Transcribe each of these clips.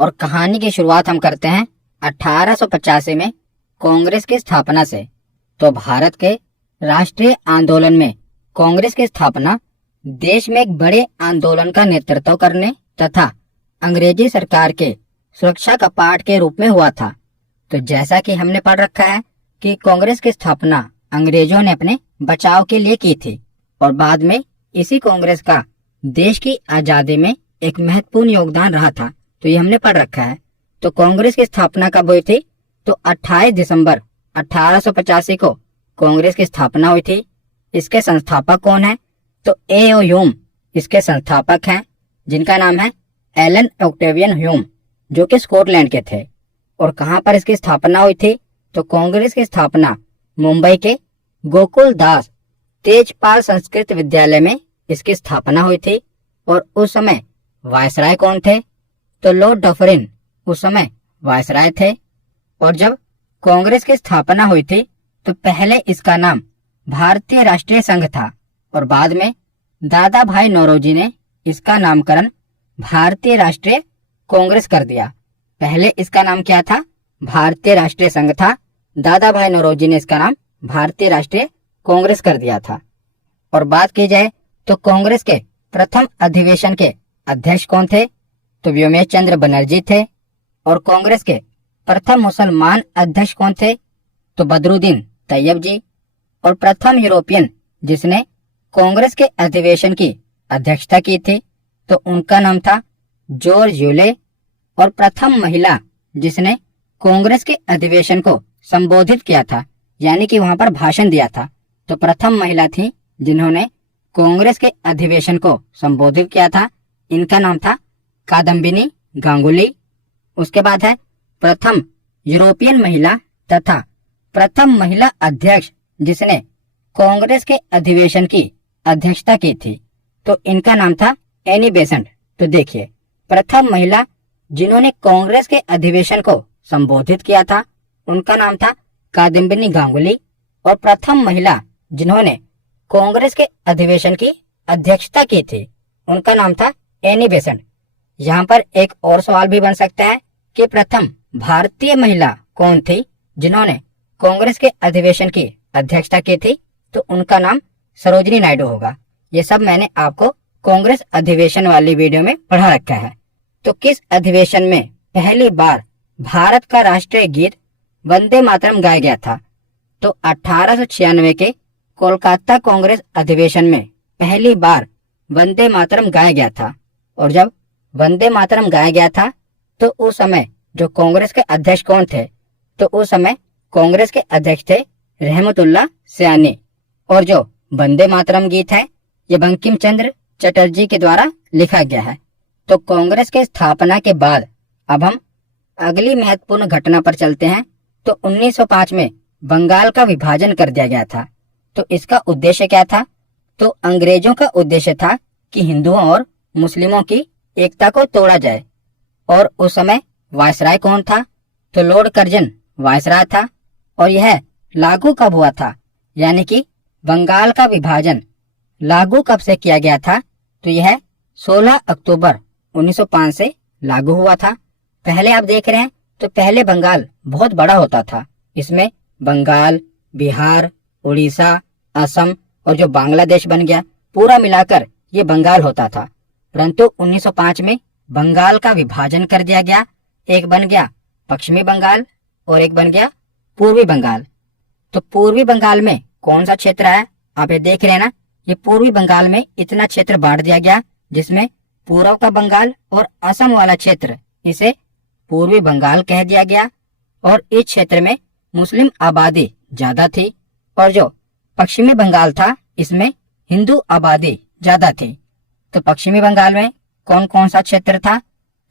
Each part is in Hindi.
और कहानी की शुरुआत हम करते हैं 1885 में कांग्रेस की स्थापना से। तो भारत के राष्ट्रीय आंदोलन में कांग्रेस की स्थापना देश में एक बड़े आंदोलन का नेतृत्व करने तथा अंग्रेजी सरकार के सुरक्षा कपाट के रूप में हुआ था। तो जैसा कि हमने पढ़ रखा है कि कांग्रेस की स्थापना अंग्रेजों ने अपने बचाव के लिए की थी और बाद में इसी कांग्रेस का देश की आजादी में एक महत्वपूर्ण योगदान रहा था। तो ये हमने पढ़ रखा है। तो कांग्रेस की स्थापना कब हुई थी? तो 28 दिसंबर 1885 को कांग्रेस की स्थापना हुई थी। इसके संस्थापक कौन है? तो ए.ओ. ह्यूम इसके संस्थापक हैं, जिनका नाम है एलन ऑक्टेवियन ह्यूम, जो कि स्कॉटलैंड के थे। और कहाँ पर इसकी स्थापना हुई थी? तो कांग्रेस की स्थापना मुंबई के गोकुल दास तेजपाल संस्कृत विद्यालय में इसकी स्थापना हुई थी। और उस समय वायसराय कौन थे? तो लॉर्ड डफरिन उस समय वायसराय थे। और जब कांग्रेस की स्थापना हुई थी तो पहले इसका नाम भारतीय राष्ट्रीय संघ था और बाद में दादा भाई नौरोजी ने इसका नामकरण भारतीय राष्ट्रीय कांग्रेस कर दिया। पहले इसका नाम क्या था? भारतीय राष्ट्रीय संघ था। दादा भाई नौरोजी ने इसका नाम भारतीय राष्ट्रीय कांग्रेस कर दिया था। और बात की जाए तो कांग्रेस के प्रथम अधिवेशन के अध्यक्ष कौन थे? तो व्योमेश चंद्र बनर्जी थे। और कांग्रेस के प्रथम मुसलमान अध्यक्ष कौन थे? तो बदरुद्दीन तैयब जी। और प्रथम यूरोपियन जिसने कांग्रेस के अधिवेशन की अध्यक्षता की थी तो उनका नाम था जॉर्ज यूले। और प्रथम महिला जिसने कांग्रेस के अधिवेशन को संबोधित किया था, यानी कि वहां पर भाषण दिया था, तो प्रथम महिला थी जिन्होंने कांग्रेस के अधिवेशन को संबोधित किया था। इनका नाम था कादम्बिनी गांगुली। उसके बाद है प्रथम यूरोपियन महिला तथा प्रथम महिला अध्यक्ष जिसने कांग्रेस के अधिवेशन की अध्यक्षता की थी, तो इनका नाम था एनी बेसेंट। तो देखिए, प्रथम महिला जिन्होंने कांग्रेस के अधिवेशन को संबोधित किया था उनका नाम था कादम्बिनी गांगुली। और प्रथम महिला जिन्होंने कांग्रेस के अधिवेशन की अध्यक्षता की थी उनका नाम था एनी बेसेंट। यहाँ पर एक और सवाल भी बन सकता है कि प्रथम भारतीय महिला कौन थी जिन्होंने कांग्रेस के अधिवेशन की अध्यक्षता की थी? तो उनका नाम सरोजिनी नायडू होगा। ये सब मैंने आपको कांग्रेस अधिवेशन वाली वीडियो में पढ़ा रखा है। तो किस अधिवेशन में पहली बार भारत का राष्ट्रीय गीत वंदे मातरम गाया गया था? तो 1896 के कोलकाता कांग्रेस अधिवेशन में पहली बार वंदे मातरम गाया गया था। और जब वंदे मातरम गाया गया था तो उस समय जो कांग्रेस के अध्यक्ष कौन थे? तो उस समय कांग्रेस के अध्यक्ष थे रहमतुल्लाह सयानी। और जो वंदे मातरम गीत है ये बंकिम चंद्र चटर्जी के द्वारा लिखा गया है। तो कांग्रेस के स्थापना के बाद अब हम अगली महत्वपूर्ण घटना पर चलते हैं। तो 1905 में बंगाल का विभाजन कर दिया गया था। तो इसका उद्देश्य क्या था? तो अंग्रेजों का उद्देश्य था कि हिंदुओं और मुस्लिमों की एकता को तोड़ा जाए। और उस समय वायसराय कौन था? तो लॉर्ड कर्जन वायसराय था। और यह लागू कब हुआ था? यानी कि बंगाल का विभाजन लागू कब से किया गया था? तो यह 16 अक्टूबर 1905 से लागू हुआ था। पहले आप देख रहे हैं तो पहले बंगाल बहुत बड़ा होता था। इसमें बंगाल, बिहार, उड़ीसा, असम और जो बांग्लादेश बन गया, पूरा मिलाकर ये बंगाल होता था। परंतु 1905 में बंगाल का विभाजन कर दिया गया। एक बन गया पश्चिमी बंगाल और एक बन गया पूर्वी बंगाल। तो पूर्वी बंगाल में कौन सा क्षेत्र है? आप ये देख रहे हैं ना, ये पूर्वी बंगाल में इतना क्षेत्र बांट दिया गया जिसमें पूर्व का बंगाल और असम वाला क्षेत्र इसे पूर्वी बंगाल कह दिया गया। और इस क्षेत्र में मुस्लिम आबादी ज्यादा थी और जो पश्चिमी बंगाल था इसमें हिंदू आबादी ज्यादा थी। तो पश्चिमी बंगाल में कौन कौन सा क्षेत्र था?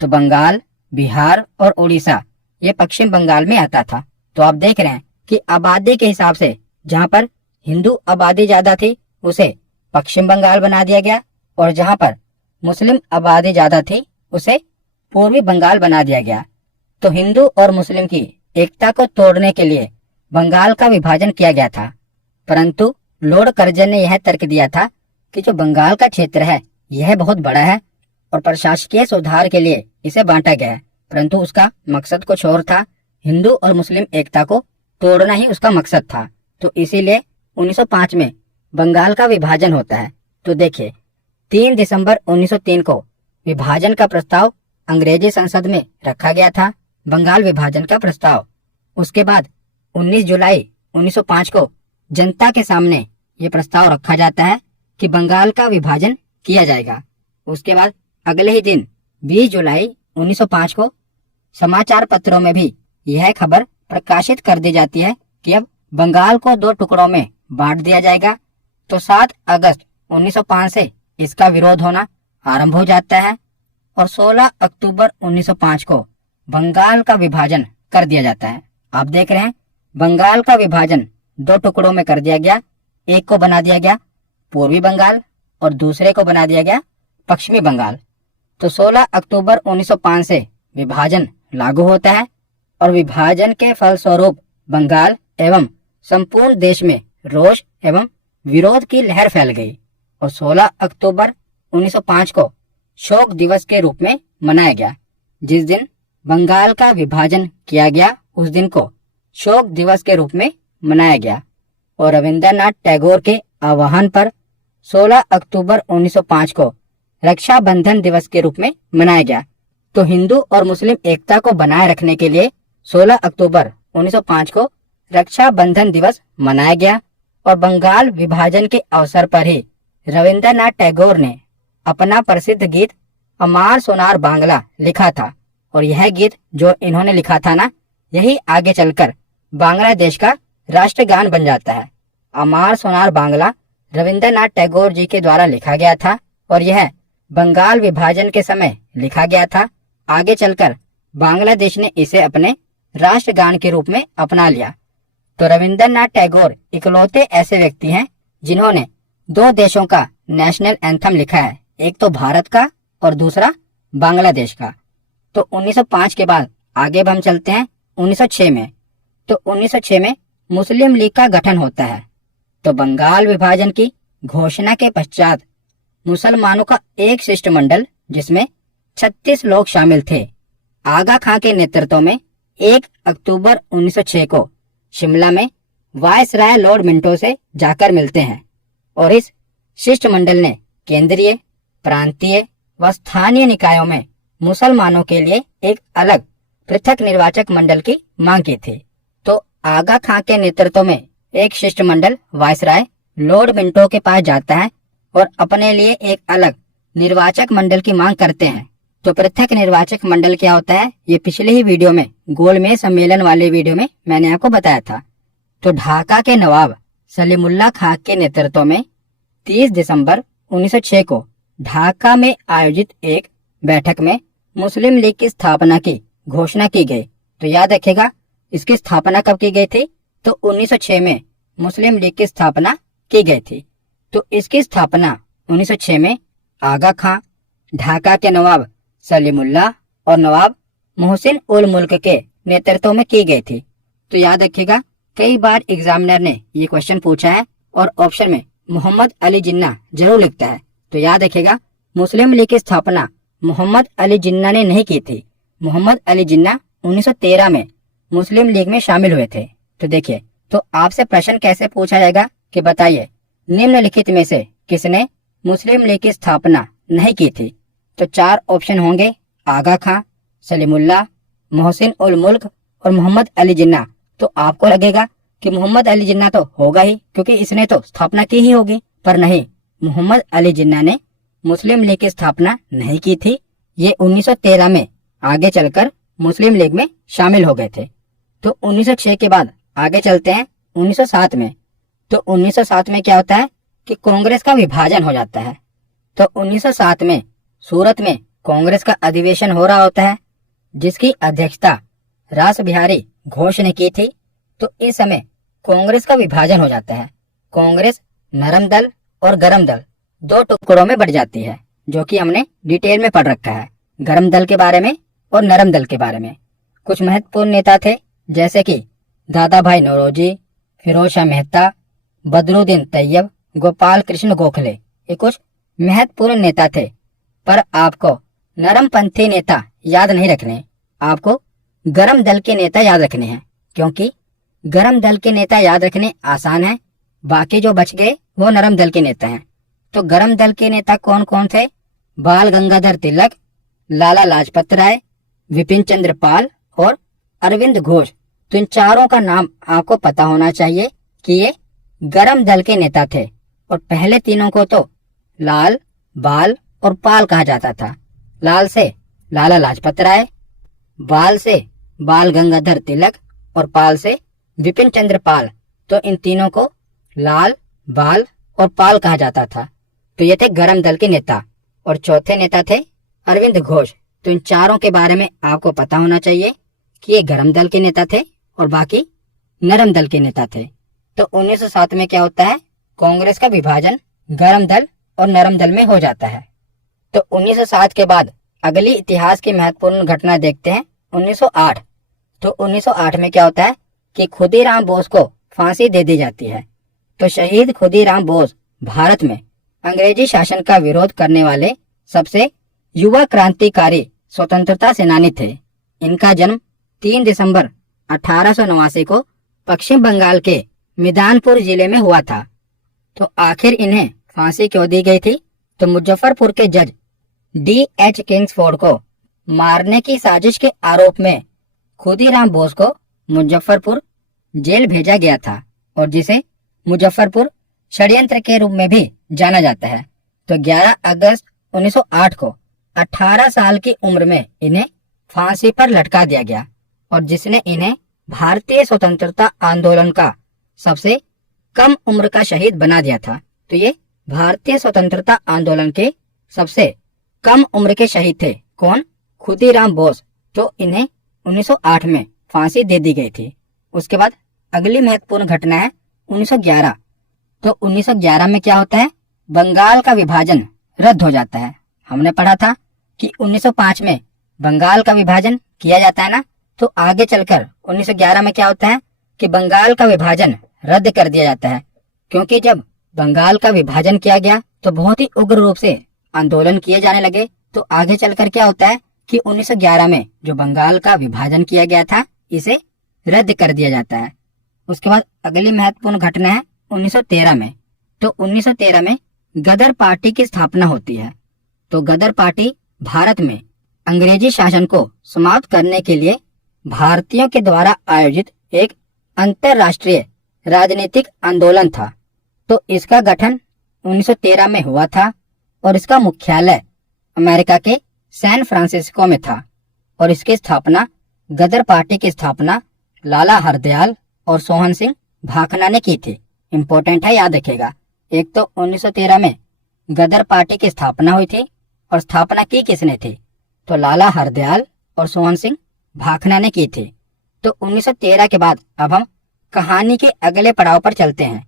तो बंगाल, बिहार और उड़ीसा, ये पश्चिम बंगाल में आता था। तो आप देख रहे हैं कि आबादी के हिसाब से जहाँ पर हिंदू आबादी ज्यादा थी उसे पश्चिम बंगाल बना दिया गया और जहाँ पर मुस्लिम आबादी ज्यादा थी उसे पूर्वी बंगाल बना दिया गया। तो हिंदू और मुस्लिम की एकता को तोड़ने के लिए बंगाल का विभाजन किया गया था। परंतु लॉर्ड कर्जन ने यह तर्क दिया था कि जो बंगाल का क्षेत्र है यह बहुत बड़ा है और प्रशासकीय सुधार के लिए इसे बांटा गया है। परंतु उसका मकसद कुछ और था। हिंदू और मुस्लिम एकता को तोड़ना ही उसका मकसद था। तो इसीलिए 1905 में बंगाल का विभाजन होता है। तो देखिए, 3 दिसंबर 1903 को विभाजन का प्रस्ताव अंग्रेजी संसद में रखा गया था, बंगाल विभाजन का प्रस्ताव। उसके बाद 19 जुलाई 1905 को जनता के सामने ये प्रस्ताव रखा जाता है कि बंगाल का विभाजन किया जाएगा। उसके बाद अगले ही दिन 20 जुलाई 1905 को समाचार पत्रों में भी यह खबर प्रकाशित कर दी जाती है कि अब बंगाल को 2 टुकड़ों में बांट दिया जाएगा। तो 7 अगस्त 1905 से इसका विरोध होना आरंभ हो जाता है और 16 अक्टूबर 1905 को बंगाल का विभाजन कर दिया जाता है। आप देख रहे हैं, बंगाल का विभाजन 2 टुकड़ों में कर दिया गया। एक को बना दिया गया पूर्वी बंगाल और दूसरे को बना दिया गया पश्चिमी बंगाल। तो 16 अक्टूबर 1905 से विभाजन लागू होता है और विभाजन के फलस्वरूप बंगाल एवं संपूर्ण देश में रोष एवं विरोध की लहर फैल गई और 16 अक्टूबर 1905 को शोक दिवस के रूप में मनाया गया। जिस दिन बंगाल का विभाजन किया गया उस दिन को शोक दिवस के रूप में मनाया गया और रविंद्रनाथ टैगोर के आह्वान पर 16 अक्टूबर 1905 को रक्षाबंधन दिवस के रूप में मनाया गया। तो हिंदू और मुस्लिम एकता को बनाए रखने के लिए 16 अक्टूबर 1905 को रक्षाबंधन दिवस मनाया गया और बंगाल विभाजन के अवसर पर ही रविंद्रनाथ टैगोर ने अपना प्रसिद्ध गीत अमार सोनार बांग्ला लिखा था और यह गीत जो इन्होंने लिखा था ना, यही आगे चलकर बांग्लादेश का राष्ट्रगान बन जाता है। अमार सोनार बांग्ला रविंद्रनाथ टैगोर जी के द्वारा लिखा गया था और यह बंगाल विभाजन के समय लिखा गया था। आगे चलकर बांग्लादेश ने इसे अपने राष्ट्रगान के रूप में अपना लिया। तो रविंद्रनाथ टैगोर इकलौते ऐसे व्यक्ति हैं जिन्होंने 2 देशों का नेशनल एंथम लिखा है, एक तो भारत का और दूसरा बांग्लादेश का। तो 1905 के बाद आगे हम चलते हैं 1906 में। तो 1906 में मुस्लिम लीग का गठन होता है। तो बंगाल विभाजन की घोषणा के पश्चात मुसलमानों का एक शिष्टमंडल जिसमें 36 लोग शामिल थे, आगा खां के नेतृत्व में 1 अक्टूबर 1906 को शिमला में वायसराय लॉर्ड मिंटो से जाकर मिलते हैं और इस शिष्टमंडल ने केंद्रीय, प्रांतीय व स्थानीय निकायों में मुसलमानों के लिए एक अलग पृथक निर्वाचक मंडल की मांग की थी। तो आगा खां के नेतृत्व में एक शिष्टमंडल वायसराय लॉर्ड मिंटो के पास जाता है और अपने लिए एक अलग निर्वाचक मंडल की मांग करते हैं। तो पृथक निर्वाचक मंडल क्या होता है, ये पिछले ही वीडियो में गोलमेज सम्मेलन वाले वीडियो में मैंने आपको बताया था। तो ढाका के नवाब सलीमुल्लाह खां के नेतृत्व में 30 दिसंबर 1906 को ढाका में आयोजित एक बैठक में मुस्लिम लीग की स्थापना की घोषणा की गई। तो याद रखेगा, इसकी स्थापना कब की गई थी? तो 1906 में मुस्लिम लीग की स्थापना की गई थी। तो इसकी स्थापना 1906 में आगा खां, ढाका के नवाब सलीमुल्लाह और नवाब मोहसिन उल मुल्क के नेतृत्व में की गई थी। तो याद रखिएगा, कई बार एग्जामिनर ने ये क्वेश्चन पूछा है और ऑप्शन में मोहम्मद अली जिन्ना जरूर लिखता है। तो याद रखिएगा, मुस्लिम लीग की स्थापना मोहम्मद अली जिन्ना ने नहीं की थी। मोहम्मद अली जिन्ना 1913 में मुस्लिम लीग में शामिल हुए थे। तो देखिए, तो आपसे प्रश्न कैसे पूछा जाएगा कि बताइए निम्नलिखित में से किसने मुस्लिम लीग की स्थापना नहीं की थी? तो 4 ऑप्शन होंगे, आगा खां, सलीमुल्लाह, मोहसिन उल मुल्क और मोहम्मद अली जिन्ना। तो आपको लगेगा कि मोहम्मद अली जिन्ना तो होगा ही क्योंकि इसने तो स्थापना की ही होगी, पर नहीं, मोहम्मद अली जिन्ना ने मुस्लिम लीग की स्थापना नहीं की थी। ये 1913 में आगे चलकर मुस्लिम लीग में शामिल हो गए थे। तो 1906 के बाद आगे चलते हैं 1907 में। तो 1907 में क्या होता है कि कांग्रेस का विभाजन हो जाता है। तो 1907 में सूरत में कांग्रेस का अधिवेशन हो रहा होता है जिसकी अध्यक्षता रास बिहारी घोष ने की थी। तो इस समय कांग्रेस का विभाजन हो जाता है। कांग्रेस नरम दल और गरम दल 2 टुकड़ों में बढ़ जाती है, जो कि हमने डिटेल में पढ़ रखा है, गरम दल के बारे में और नरम दल के बारे में। कुछ महत्वपूर्ण नेता थे जैसे कि दादा भाई नौरोजी, फिरोज शाह मेहता, बदरुद्दीन तैयब, गोपाल कृष्ण गोखले, ये कुछ महत्वपूर्ण नेता थे। पर आपको नरमपंथी नेता याद नहीं रखने, आपको गरम दल के नेता याद रखने हैं, क्योंकि गरम दल के नेता याद रखने आसान है, बाकी जो बच गए वो नरम दल के नेता हैं। तो गरम दल के नेता कौन कौन थे? बाल गंगाधर तिलक, लाला लाजपत राय, विपिन चंद्र पाल और अरविंद घोष। तो इन चारों का नाम आपको पता होना चाहिए कि ये गरम दल के नेता थे। और पहले तीनों को तो लाल, बाल और पाल कहा जाता था। लाल से लाला लाजपत राय, बाल से बाल गंगाधर तिलक और पाल से विपिन चंद्र पाल। तो इन तीनों को लाल, बाल और पाल कहा जाता था। तो ये थे गरम दल के नेता। और चौथे नेता थे अरविंद घोष। तो इन चारों के बारे में आपको पता होना चाहिए कि ये गरम दल के नेता थे और बाकी नरम दल के नेता थे। तो 1907 में क्या होता है? कांग्रेस का विभाजन गरम दल और नरम दल में हो जाता है। तो 1907 के बाद अगली इतिहास की महत्वपूर्ण घटना देखते हैं, 1908। तो 1908 में क्या होता है कि खुदीराम बोस को फांसी दे दी जाती है। तो शहीद खुदीराम बोस भारत में अंग्रेजी शासन का विरोध करने वाले सबसे युवा क्रांतिकारी स्वतंत्रता सेनानी थे। इनका जन्म 3 दिसंबर 1889 को पश्चिम बंगाल के मिदानपुर जिले में हुआ था। तो आखिर इन्हें फांसी क्यों दी गई थी? तो मुजफ्फरपुर के जज D.H. किंग्सफोर्ड को मारने की साजिश के आरोप में खुदीराम बोस को मुजफ्फरपुर जेल भेजा गया था, और जिसे मुजफ्फरपुर षड्यंत्र के रूप में भी जाना जाता है। तो 11 अगस्त 1908 को 18 साल की उम्र में इन्हें फांसी पर लटका दिया गया, और जिसने इन्हें भारतीय स्वतंत्रता आंदोलन का सबसे कम उम्र का शहीद बना दिया था। तो ये भारतीय स्वतंत्रता आंदोलन के सबसे कम उम्र के शहीद थे। कौन? खुदीराम बोस। तो इन्हें 1908 में फांसी दे दी गई थी। उसके बाद अगली महत्वपूर्ण घटना है 1911। तो 1911 में क्या होता है? बंगाल का विभाजन रद्द हो जाता है। हमने पढ़ा था कि 1905 में बंगाल का विभाजन किया जाता है ना। तो आगे चलकर 1911 में क्या होता है कि बंगाल का विभाजन रद्द कर दिया जाता है, क्योंकि जब बंगाल का विभाजन किया गया तो बहुत ही उग्र रूप से आंदोलन किए जाने लगे। तो आगे चलकर क्या होता है कि 1911 में जो बंगाल का विभाजन किया गया था इसे रद्द कर दिया जाता है। उसके बाद अगली महत्वपूर्ण घटना है 1913 में। तो 1913 में गदर पार्टी की स्थापना होती है। तो गदर पार्टी भारत में अंग्रेजी शासन को समाप्त करने के लिए भारतीयों के द्वारा आयोजित एक अंतरराष्ट्रीय राजनीतिक आंदोलन था। तो इसका गठन 1913 में हुआ था, और इसका मुख्यालय अमेरिका के सैन फ्रांसिस्को में था। और इसकी स्थापना, गदर पार्टी की स्थापना लाला हरदयाल और सोहन सिंह भाखना ने की थी। इम्पोर्टेंट है, याद रखिएगा। एक तो 1913 में गदर पार्टी की स्थापना हुई थी, और स्थापना की किसने थी? तो लाला हरदयाल और सोहन सिंह भाखना ने की थी। तो 1913 के बाद अब हम कहानी के अगले पड़ाव पर चलते हैं।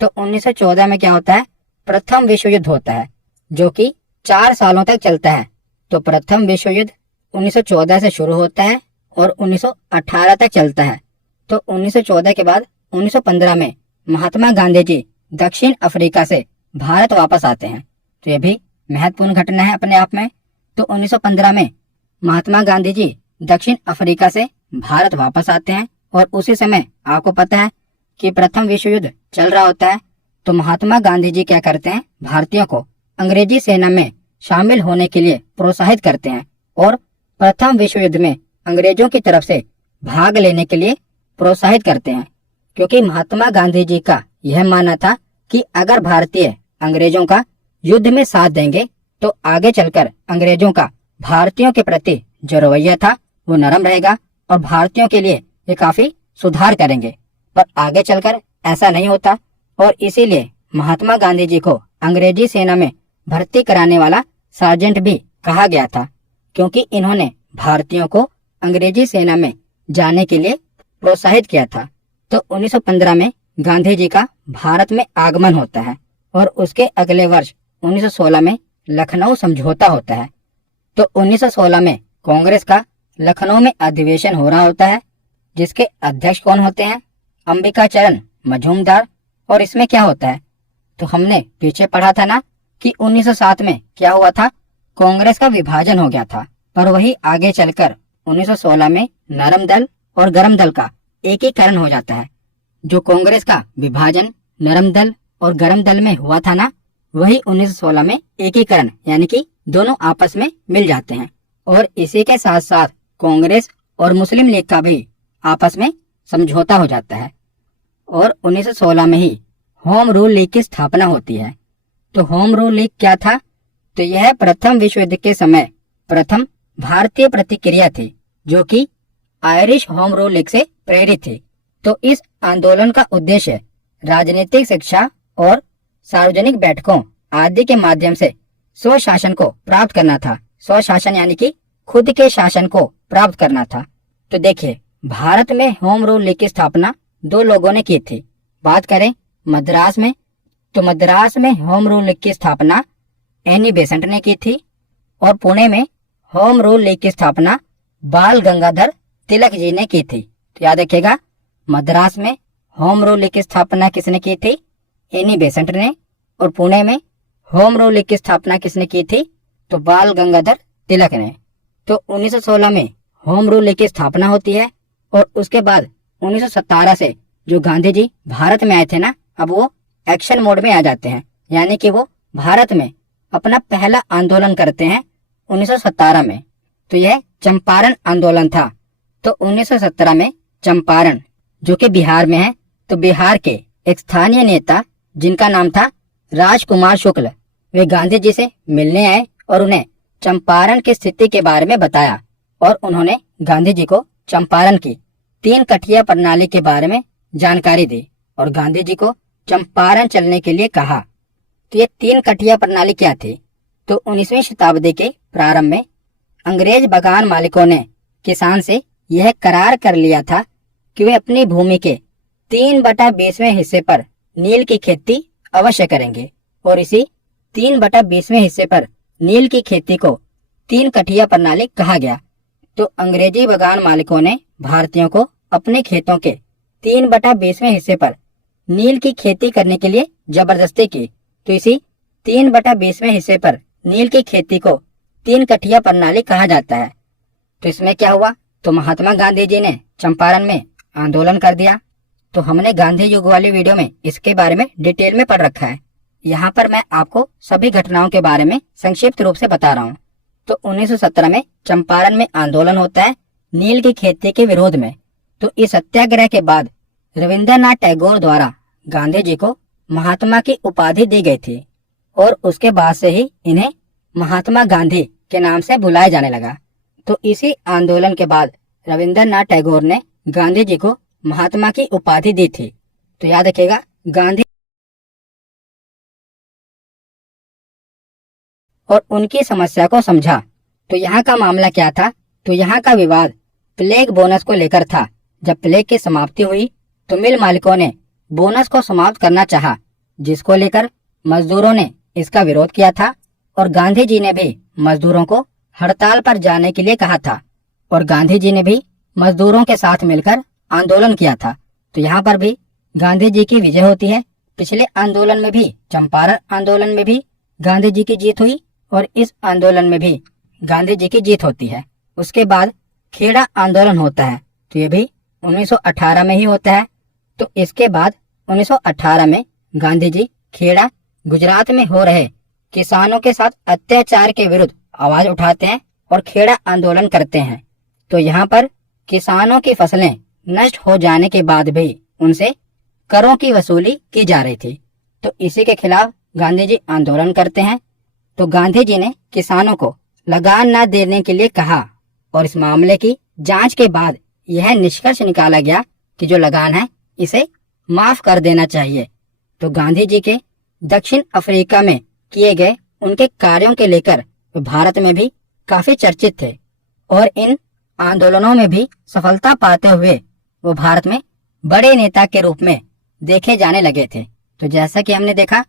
तो 1914 में क्या होता है? प्रथम विश्व युद्ध होता है, जो कि 4 सालों तक चलता है। तो प्रथम विश्व युद्ध 1914 से शुरू होता है और 1918 तक चलता है। तो 1914 के बाद 1915 में महात्मा गांधी जी दक्षिण अफ्रीका से भारत वापस आते हैं। तो यह भी महत्वपूर्ण घटना है अपने आप में। तो 1915 में महात्मा गांधी जी दक्षिण अफ्रीका से भारत वापस आते हैं, और उसी समय आपको पता है कि प्रथम विश्व युद्ध चल रहा होता है। तो महात्मा गांधी जी क्या करते हैं? भारतीयों को अंग्रेजी सेना में शामिल होने के लिए प्रोत्साहित करते हैं, और प्रथम विश्व युद्ध में अंग्रेजों की तरफ से भाग लेने के लिए प्रोत्साहित करते हैं, क्योंकि महात्मा गांधी जी का यह मानना था कि अगर भारतीय अंग्रेजों का युद्ध में साथ देंगे तो आगे चलकर अंग्रेजों का भारतीयों के प्रति जो रवैया था वो नरम रहेगा, और भारतीयों के लिए ये काफी सुधार करेंगे। पर आगे चलकर ऐसा नहीं होता, और इसीलिए महात्मा गांधी जी को अंग्रेजी सेना में भर्ती कराने वाला सार्जेंट भी कहा गया था, क्योंकि इन्होंने भारतीयों को अंग्रेजी सेना में जाने के लिए प्रोत्साहित किया था। तो 1915 में गांधी जी का भारत में आगमन होता है, और उसके अगले वर्ष 1916 में लखनऊ समझौता होता है। तो 1916 में कांग्रेस का लखनऊ में अधिवेशन हो रहा होता है, जिसके अध्यक्ष कौन होते हैं? अंबिका चरण मजूमदार। और इसमें क्या होता है? तो हमने पीछे पढ़ा था ना कि 1907 में क्या हुआ था? कांग्रेस का विभाजन हो गया था, पर वही आगे चलकर 1916 में नरम दल और गरम दल का एकीकरण हो जाता है। जो कांग्रेस का विभाजन नरम दल और गरम दल में हुआ था ना, वही 1916 में एकीकरण यानी कि दोनों आपस में मिल जाते हैं। और इसी के साथ साथ कांग्रेस और मुस्लिम लीग का भी आपस में समझौता हो जाता है और 1916 में ही होम रूल लीग की स्थापना होती है। तो होम रूल लीग क्या था? तो यह प्रथम विश्व युद्ध के समय प्रथम भारतीय प्रतिक्रिया थी, जो कि आयरिश होम रूल लीग से प्रेरित थी। तो इस आंदोलन का उद्देश्य राजनीतिक शिक्षा और सार्वजनिक बैठकों आदि के माध्यम से स्वशासन को प्राप्त करना था। स्वशासन यानी कि खुद के शासन को प्राप्त करना था। तो देखिए, भारत में होम रूल लीग की स्थापना दो लोगों ने की थी। बात करें मद्रास में, तो मद्रास में होम रूल लीग की स्थापना एनी बेसेंट ने की थी और पुणे में होम रूल लीग की स्थापना बाल गंगाधर तिलक जी ने की थी। तो याद रखिएगा, मद्रास में होम रूल लीग की स्थापना किसने की थी? एनी बेसेंट ने। और पुणे में होम रूल लीग की स्थापना किसने की थी? तो बाल गंगाधर तिलक ने। तो 1916 में होम रूल लीग की स्थापना होती है और उसके बाद 1917 से जो गांधी जी भारत में आए थे ना, अब वो एक्शन मोड में आ जाते हैं, यानी कि वो भारत में अपना पहला आंदोलन करते हैं 1917 में। तो यह चंपारण आंदोलन था। तो 1917 में चंपारण, जो कि बिहार में है, तो बिहार के एक स्थानीय नेता जिनका नाम था राजकुमार शुक्ल, वे गांधी जी से मिलने आए और उन्हें चंपारण की स्थिति के बारे में बताया और उन्होंने गांधी जी को चंपारण की 3 कठिया प्रणाली के बारे में जानकारी दी और गांधी जी को चंपारण चलने के लिए कहा। तो ये 3 कठिया प्रणाली क्या थी? तो 19वीं शताब्दी के प्रारंभ में अंग्रेज बगान मालिकों ने किसान से यह करार कर लिया था कि वे अपनी भूमि के 3/20वें हिस्से पर नील की खेती अवश्य करेंगे और इसी 3/20वें हिस्से पर नील की खेती को 3 कठिया प्रणाली कहा गया। तो अंग्रेजी बगान मालिकों ने भारतीयों को अपने खेतों के 3/20वें हिस्से पर नील की खेती करने के लिए जबरदस्ती की। तो इसी 3/20वें हिस्से पर नील की खेती को 3 कठिया प्रणाली कहा जाता है। तो इसमें क्या हुआ? तो महात्मा गांधी जी ने चंपारण में आंदोलन कर दिया। तो हमने गांधी युग वाली वीडियो में इसके बारे में डिटेल में पढ़ रखा है। यहाँ पर मैं आपको सभी घटनाओं के बारे में संक्षिप्त रूप से बता रहा हूँ। तो 1917 में चंपारण में आंदोलन होता है नील की खेती के विरोध में। तो इस सत्याग्रह के बाद रविंद्रनाथ टैगोर द्वारा गांधी जी को महात्मा की उपाधि दी गई थी और उसके बाद से ही इन्हें महात्मा गांधी के नाम से बुलाया जाने लगा। तो इसी आंदोलन के बाद रविंद्रनाथ टैगोर ने गांधी जी को महात्मा की उपाधि दी थी। तो याद रखिएगा, गांधी और उनकी समस्या को समझा। तो यहाँ का मामला क्या था? तो यहाँ का विवाद प्लेग बोनस को लेकर था। जब प्लेग की समाप्ति हुई तो मिल मालिकों ने बोनस को समाप्त करना चाहा, जिसको लेकर मजदूरों ने इसका विरोध किया था और गांधी जी ने भी मजदूरों को हड़ताल पर जाने के लिए कहा था और गांधी जी ने भी मजदूरों के साथ मिलकर आंदोलन किया था। तो यहाँ पर भी गांधी जी की विजय होती है। पिछले आंदोलन में भी, चंपारण आंदोलन में भी गांधी जी की जीत हुई और इस आंदोलन में भी गांधी जी की जीत होती है। उसके बाद खेड़ा आंदोलन होता है, तो ये भी 1918 में ही होता है। तो इसके बाद 1918 में गांधी जी खेड़ा, गुजरात में हो रहे किसानों के साथ अत्याचार के विरुद्ध आवाज उठाते हैं और खेड़ा आंदोलन करते हैं। तो यहाँ पर किसानों की फसलें नष्ट हो जाने के बाद भी उनसे करों की वसूली की जा रही थी। तो इसी के खिलाफ गांधी जी आंदोलन करते हैं। तो गांधी जी ने किसानों को लगान न देने के लिए कहा और इस मामले की जांच के बाद यह निष्कर्ष निकाला गया कि जो लगान है इसे माफ कर देना चाहिए। तो गांधी जी के दक्षिण अफ्रीका में किए गए उनके कार्यों के लेकर भारत में भी काफी चर्चित थे और इन आंदोलनों में भी सफलता पाते हुए वो भारत में बड़े नेता के रूप में देखे जाने लगे थे। तो जैसा कि हमने देखा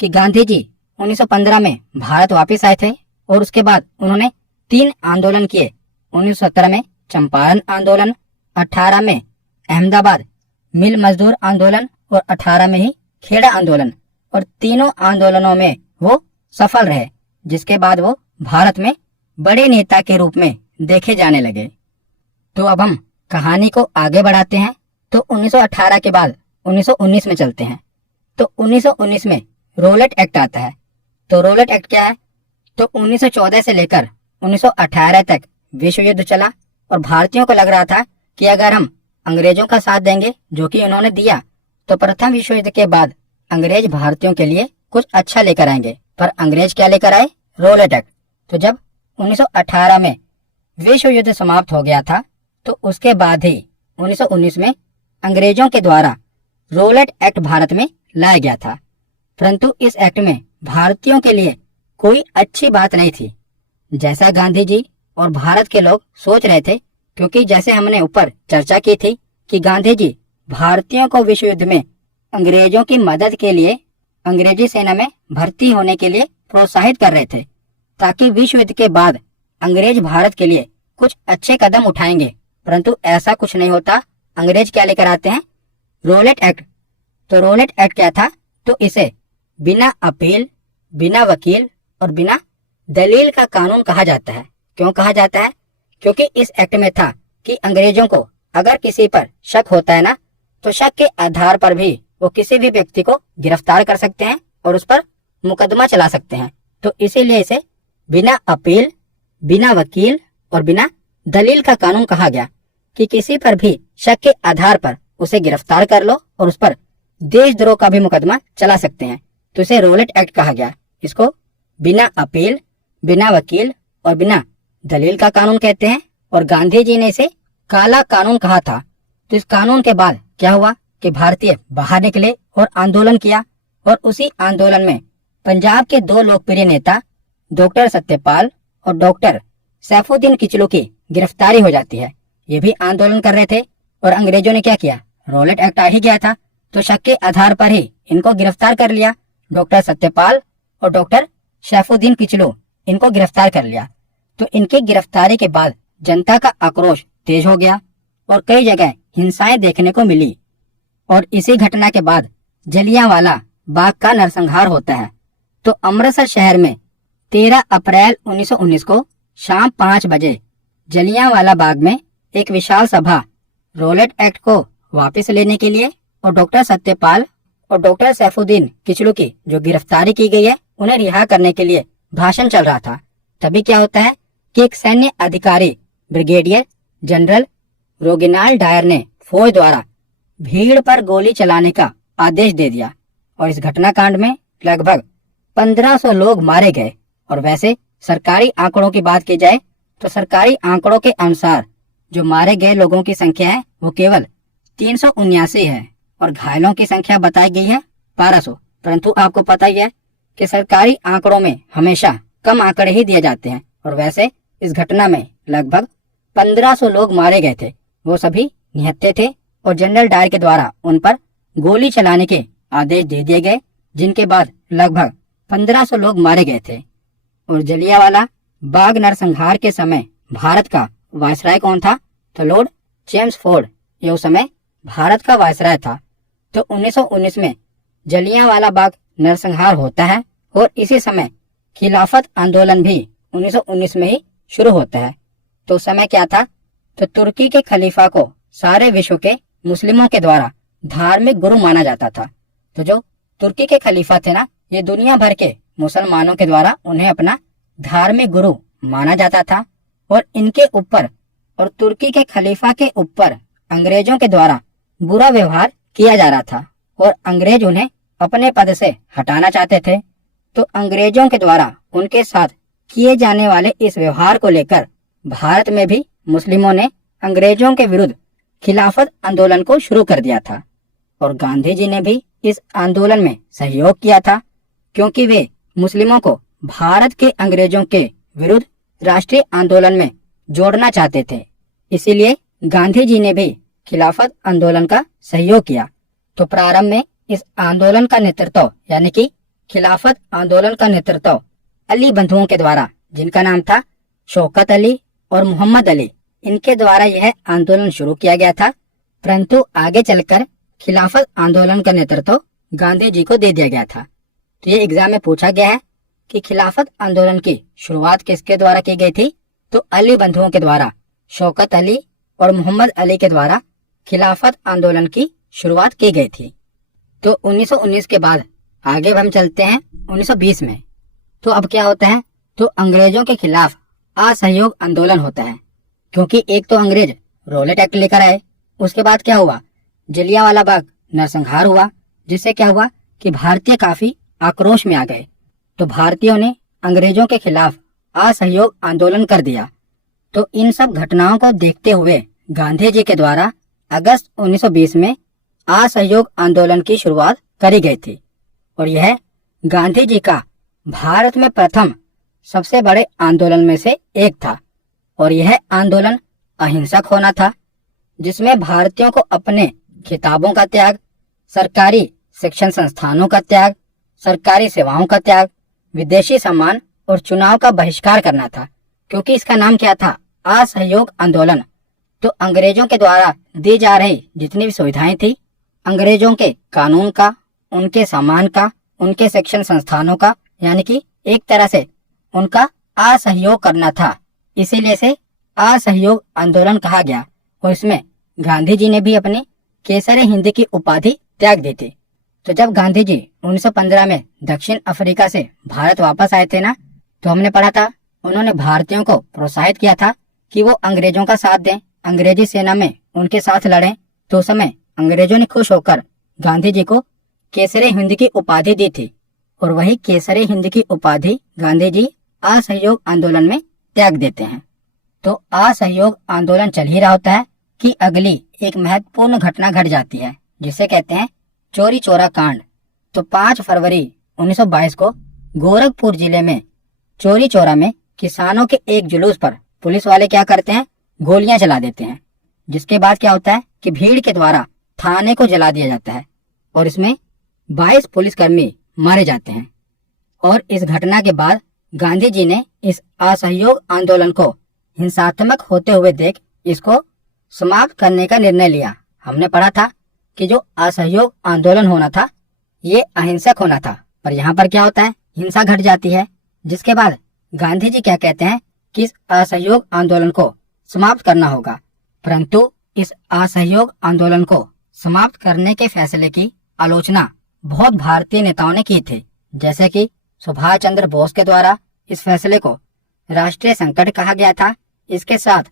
कि गांधी जी 1915 में भारत वापस आए थे और उसके बाद उन्होंने 3 आंदोलन किए। 1917 में चंपारण आंदोलन, 18 में अहमदाबाद मिल मजदूर आंदोलन और 18 में ही खेड़ा आंदोलन। और तीनों आंदोलनों में वो सफल रहे, जिसके बाद वो भारत में बड़े नेता के रूप में देखे जाने लगे। तो अब हम कहानी को आगे बढ़ाते हैं। तो 1918 के बाद 1919 में चलते हैं। तो 1919 में रोलेट एक्ट आता है। तो रोलेट एक्ट क्या है? तो 1914 से लेकर 1918 तक विश्व युद्ध चला और भारतीयों को लग रहा था कि अगर हम अंग्रेजों का साथ देंगे, जो कि उन्होंने दिया, तो प्रथम विश्व युद्ध के बाद अंग्रेज भारतीयों के लिए कुछ अच्छा लेकर आएंगे। पर अंग्रेज क्या लेकर आए? Rowlatt act. तो जब 1918 में विश्व युद्ध समाप्त हो गया था, तो उसके बाद ही 1919 में अंग्रेजों के द्वारा रोलेट एक्ट भारत में लाया गया था। परंतु इस एक्ट में भारतीयों के लिए कोई अच्छी बात नहीं थी, जैसा गांधी जी और भारत के लोग सोच रहे थे। क्योंकि जैसे हमने ऊपर चर्चा की थी कि गांधी जी भारतीयों को विश्व युद्ध में अंग्रेजों की मदद के लिए अंग्रेजी सेना में भर्ती होने के लिए प्रोत्साहित कर रहे थे, ताकि विश्व युद्ध के बाद अंग्रेज भारत के लिए कुछ अच्छे कदम उठाएंगे। परंतु ऐसा कुछ नहीं होता। अंग्रेज क्या लेकर आते हैं? Rowlatt act. तो रोलेट एक्ट क्या था? तो इसे बिना अपील, बिना वकील और बिना दलील का कानून कहा जाता है। क्यों कहा जाता है? क्योंकि इस एक्ट में था कि अंग्रेजों को अगर किसी पर शक होता है ना, तो शक के आधार पर भी वो किसी भी व्यक्ति को गिरफ्तार कर सकते हैं और उस पर मुकदमा चला सकते हैं। तो इसीलिए इसे बिना अपील, बिना वकील और बिना दलील का कानून कहा गया कि किसी पर भी शक के आधार पर उसे गिरफ्तार कर लो और उस पर देशद्रोह का भी मुकदमा चला सकते हैं। तो इसे रोलेट एक्ट कहा गया। इसको बिना अपील, बिना वकील और बिना दलील का कानून कहते हैं। और गांधी जी ने इसे काला कानून कहा था। तो इस कानून के बाद क्या हुआ कि भारतीय बाहर निकले और आंदोलन किया। और उसी आंदोलन में पंजाब के दो लोकप्रिय नेता डॉक्टर सत्यपाल और डॉक्टर सैफुद्दीन किचलू की गिरफ्तारी हो जाती है। ये भी आंदोलन कर रहे थे और अंग्रेजों ने क्या किया? रोलेट एक्ट आ ही गया था, तो शक के आधार पर ही इनको गिरफ्तार कर लिया। डॉक्टर सत्यपाल और डॉक्टर सैफुद्दीन किचलू इनको गिरफ्तार कर लिया। तो इनकी गिरफ्तारी के बाद जनता का आक्रोश तेज हो गया और कई जगह हिंसाएं देखने को मिली। और इसी घटना के बाद जलियांवाला बाग का नरसंहार होता है। तो अमृतसर शहर में 13 अप्रैल 1919 को शाम 5 बजे जलियांवाला बाग में एक विशाल सभा रोलेट एक्ट को वापस लेने के लिए और डॉक्टर सत्यपाल और डॉक्टर सैफुद्दीन किचलू की जो गिरफ्तारी की गई है उन्हें रिहा करने के लिए भाषण चल रहा था। तभी क्या होता है कि एक सैन्य अधिकारी ब्रिगेडियर जनरल रोगिनाल डायर ने फौज द्वारा भीड़ पर गोली चलाने का आदेश दे दिया। और इस घटनाकांड में लगभग 1500 लोग मारे गए। और वैसे सरकारी आंकड़ों की बात की जाए तो सरकारी आंकड़ों के अनुसार जो मारे गए लोगों की संख्या है वो केवल 379 है और घायलों की संख्या बताई गई है 1200। परंतु आपको पता ही है कि सरकारी आंकड़ों में हमेशा कम आंकड़े ही दिए जाते हैं। और वैसे इस घटना में लगभग 1500 लोग मारे गए थे। वो सभी निहत्थे थे और जनरल डायर के द्वारा उन पर गोली चलाने के आदेश दे दिए गए, जिनके बाद लगभग 1500 लोग मारे गए थे। और जलियांवाला बाग नरसंहार के समय भारत का वायसराय कौन था? तो लॉर्ड चेम्सफोर्ड ये उस समय भारत का वायसराय था। तो 1919 में जलियांवाला बाग नरसंहार होता है और इसी समय खिलाफत आंदोलन भी 1919 में ही शुरू होता है। तो उस समय क्या था? तो तुर्की के खलीफा को सारे विश्व के मुस्लिमों के द्वारा धार्मिक गुरु माना जाता था। तो जो तुर्की के खलीफा थे ना, ये दुनिया भर के मुसलमानों के द्वारा उन्हें अपना धार्मिक गुरु माना जाता था। और इनके ऊपर और तुर्की के खलीफा के ऊपर अंग्रेजों के द्वारा बुरा व्यवहार किया जा रहा था और अंग्रेज उन्हें अपने पद से हटाना चाहते थे। तो अंग्रेजों के द्वारा उनके साथ किए जाने वाले इस व्यवहार को लेकर भारत में भी मुस्लिमों ने अंग्रेजों के विरुद्ध खिलाफत आंदोलन को शुरू कर दिया था। और गांधी जी ने भी इस आंदोलन में सहयोग किया था, क्योंकि वे मुस्लिमों को भारत के अंग्रेजों के विरुद्ध राष्ट्रीय आंदोलन में जोड़ना चाहते थे। इसीलिए गांधी जी ने भी खिलाफत आंदोलन का सहयोग किया। तो प्रारंभ में इस आंदोलन का नेतृत्व यानी कि खिलाफत आंदोलन का नेतृत्व अली बंधुओं के द्वारा, जिनका नाम था शौकत अली और मोहम्मद अली, इनके द्वारा यह आंदोलन शुरू किया गया था। परंतु आगे चलकर खिलाफत आंदोलन का नेतृत्व गांधी जी को दे दिया गया था। तो ये एग्जाम में पूछा गया है कि खिलाफत आंदोलन की शुरुआत किसके द्वारा की गई थी? तो अली बंधुओं के द्वारा शौकत अली और मोहम्मद अली के द्वारा खिलाफत आंदोलन की शुरुआत की गई थी। तो 1919 के बाद आगे हम चलते हैं 1920 में। तो अब क्या होता है, तो अंग्रेजों के खिलाफ असहयोग आंदोलन होता है, क्योंकि एक तो अंग्रेज रोलेट एक्ट लेकर आए, उसके बाद क्या हुआ, जलियांवाला बाग नरसंहार हुआ, जिससे क्या हुआ कि भारतीय काफी आक्रोश में आ गए। तो भारतीयों ने अंग्रेजों के खिलाफ असहयोग आंदोलन कर दिया। तो इन सब घटनाओं को देखते हुए गांधी जी के द्वारा अगस्त 1920 में असहयोग आंदोलन की शुरुआत करी गई थी, और यह गांधी जी का भारत में प्रथम सबसे बड़े आंदोलन में से एक था। और यह आंदोलन अहिंसक होना था, जिसमें भारतीयों को अपने खिताबों का त्याग, सरकारी शिक्षण संस्थानों का त्याग, सरकारी सेवाओं का त्याग, विदेशी सम्मान और चुनाव का बहिष्कार करना था, क्योंकि इसका नाम क्या था, असहयोग आंदोलन। तो अंग्रेजों के द्वारा दी जा रही जितनी भी सुविधाएं थी, अंग्रेजों के कानून का, उनके सामान का, उनके शिक्षण संस्थानों का, यानी कि एक तरह से उनका असहयोग करना था, इसीलिए से असहयोग आंदोलन कहा गया। और इसमें गांधी जी ने भी अपनी केसर हिंद की उपाधि त्याग दी थी। तो जब गांधी जी 1915 में दक्षिण अफ्रीका से भारत वापस आए थे ना, तो हमने पढ़ा था उन्होंने भारतीयों को प्रोत्साहित किया था कि वो अंग्रेजों का साथ दें, अंग्रेजी सेना में उनके साथ लड़ें। तो उस समय अंग्रेजों ने खुश होकर गांधी जी को केसरे हिंद की उपाधि दी थी, और वही केसरे हिंद की उपाधि गांधी जी असहयोग आंदोलन में त्याग देते हैं। तो असहयोग आंदोलन चल ही रहा होता है कि अगली एक महत्वपूर्ण घटना घट जाती है, जिसे कहते हैं चौरी चौरा कांड। तो 5 फरवरी 1922 को गोरखपुर जिले में चौरी चौरा में किसानों के एक जुलूस पर पुलिस वाले क्या करते हैं, गोलियां चला देते हैं, जिसके बाद क्या होता है कि भीड़ के द्वारा थाने को जला दिया जाता है, और इसमें 22 पुलिसकर्मी मारे जाते हैं। और इस घटना के बाद गांधी जी ने इस असहयोग आंदोलन को हिंसात्मक होते हुए देख इसको समाप्त करने का निर्णय लिया। हमने पढ़ा था कि जो असहयोग आंदोलन होना था ये अहिंसक होना था, पर यहाँ पर क्या होता है, हिंसा घट जाती है। जिसके बाद गांधी जी क्या कहते हैं कि इस असहयोग आंदोलन को समाप्त करना होगा, परंतु इस असहयोग आंदोलन को समाप्त करने के फैसले की आलोचना बहुत भारतीय नेताओं ने की थी, जैसे कि सुभाष चंद्र बोस के द्वारा इस फैसले को राष्ट्रीय संकट कहा गया था। इसके साथ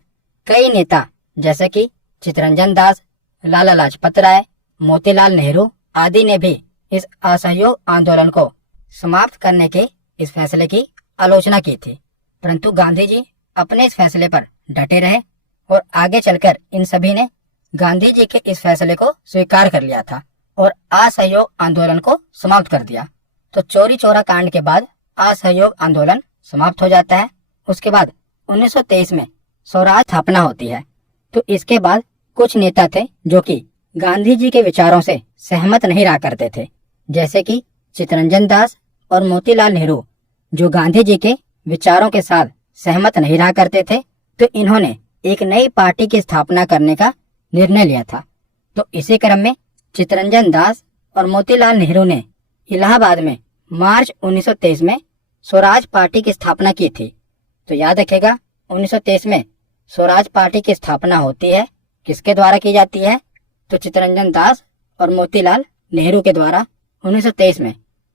कई नेता जैसे कि चित्तरंजन दास, लाला लाजपत राय, मोतीलाल नेहरू आदि ने भी इस असहयोग आंदोलन को समाप्त करने के इस फैसले की आलोचना की थी, परंतु गांधी जी अपने इस फैसले पर डटे रहे, और आगे चलकर इन सभी ने गांधी जी के इस फैसले को स्वीकार कर लिया था और असहयोग आंदोलन को समाप्त कर दिया। तो चौरी चौरा कांड के बाद असहयोग आंदोलन समाप्त हो जाता है। उसके बाद 1923 में स्वराज स्थापना होती है। तो इसके बाद कुछ नेता थे जो कि गांधी जी के विचारों से सहमत नहीं रहा करते थे, जैसे कि चित्तरंजन दास और मोतीलाल नेहरू, जो गांधी जी के विचारों के साथ सहमत नहीं रहा करते थे। तो इन्होंने एक नई पार्टी की स्थापना करने का निर्णय लिया था। तो इसी क्रम में चित्तरंजन दास और मोतीलाल नेहरू ने इलाहाबाद में मार्च 1923 में स्वराज पार्टी की स्थापना की थी। तो याद रखेगा 1923 में स्वराज पार्टी की स्थापना होती है, किसके द्वारा की जाती है, तो चित्तरंजन दास और मोतीलाल नेहरू के द्वारा 1923 में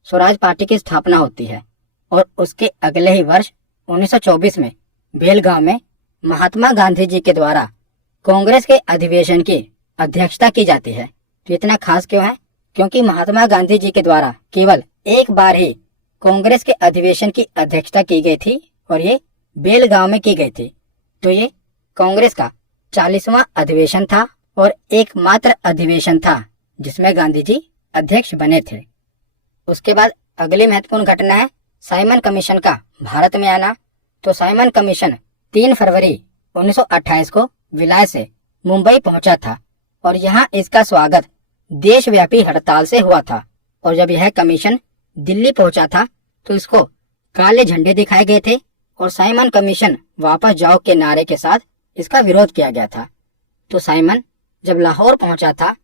स्वराज पार्टी की स्थापना होती है। और उसके अगले ही वर्ष 1924 में बेलगांव में महात्मा गांधी जी के द्वारा कांग्रेस के अधिवेशन की अध्यक्षता की जाती है। तो इतना खास क्यों है, क्योंकि महात्मा गांधी जी के द्वारा केवल एक बार ही कांग्रेस के अधिवेशन की अध्यक्षता की गई थी, और ये बेलगांव में की गई थी। तो ये कांग्रेस का 40वां अधिवेशन था और एकमात्र अधिवेशन था जिसमें गांधी जी अध्यक्ष बने थे। उसके बाद अगली महत्वपूर्ण घटना है साइमन कमीशन का भारत में आना। तो साइमन कमीशन 3 फरवरी 1928 को विलायत से मुंबई पहुंचा था, और यहाँ इसका स्वागत देशव्यापी हड़ताल से हुआ था। और जब यह कमीशन दिल्ली पहुंचा था तो इसको काले झंडे दिखाए गए थे, और साइमन कमीशन वापस जाओ के नारे के साथ इसका विरोध किया गया था। तो साइमन जब लाहौर पहुंचा था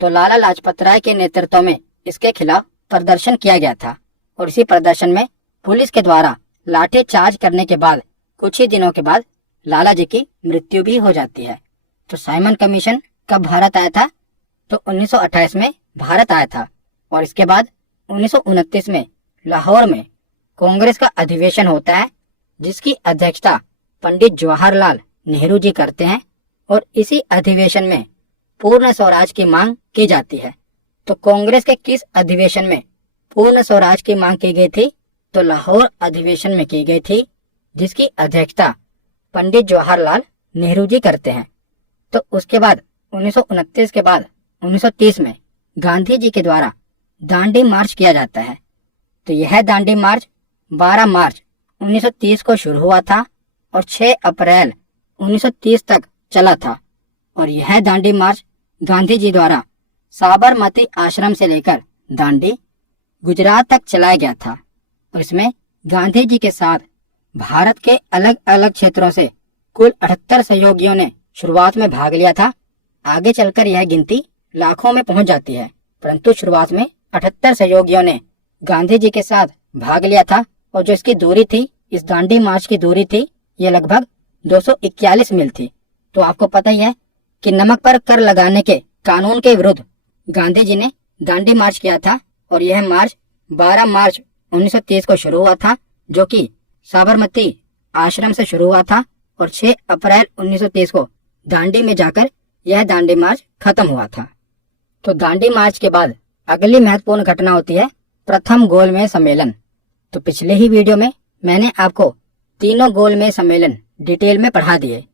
तो लाला लाजपत राय के नेतृत्व में इसके खिलाफ प्रदर्शन किया गया था, और इसी प्रदर्शन में पुलिस के द्वारा लाठी चार्ज करने के बाद कुछ ही दिनों के बाद लाला जी की मृत्यु भी हो जाती है। तो साइमन कमीशन कब भारत आया था? तो 1928 में भारत आया था। और इसके बाद 1929 में लाहौर में कांग्रेस का अधिवेशन होता है, जिसकी अध्यक्षता पंडित जवाहरलाल नेहरू जी करते हैं। और इसी अधिवेशन में पूर्ण स्वराज की मांग की जाती है। तो कांग्रेस के किस अधिवेशन में पूर्ण स्वराज की मांग की गई थी? तो लाहौर अधिवेशन में की गई थी, जिसकी अध्यक्षता पंडित जवाहरलाल नेहरू जी करते हैं। तो उसके बाद 1929 के बाद 1930 में गांधी जी के द्वारा दांडी मार्च किया जाता है। तो यह दांडी मार्च 12 मार्च 1930 को शुरू हुआ था और 6 अप्रैल 1930 तक चला था। और यह दांडी मार्च गांधी जी द्वारा साबरमती आश्रम से लेकर दांडी गुजरात तक चलाया गया था। और इसमें गांधी जी के साथ भारत के अलग अलग क्षेत्रों से कुल 78 सहयोगियों ने शुरुआत में भाग लिया था। आगे चलकर यह गिनती लाखों में पहुंच जाती है, परंतु शुरुआत में 78 सहयोगियों ने गांधी जी के साथ भाग लिया था। और जो इसकी दूरी थी, इस दांडी मार्च की दूरी थी, यह लगभग 241 मील थी। तो आपको पता ही है कि नमक पर कर लगाने के कानून के विरुद्ध गांधी जी ने दांडी मार्च किया था। और यह मार्च 12 मार्च 1930 को शुरू हुआ था, जो कि साबरमती आश्रम से शुरू हुआ था। और 6 अप्रैल 1930 को दांडी में जाकर यह दांडी मार्च खत्म हुआ था। तो दांडी मार्च के बाद अगली महत्वपूर्ण घटना होती है प्रथम गोलमेज सम्मेलन। तो पिछले ही वीडियो में मैंने आपको तीनों गोलमेज सम्मेलन डिटेल में पढ़ा दिए।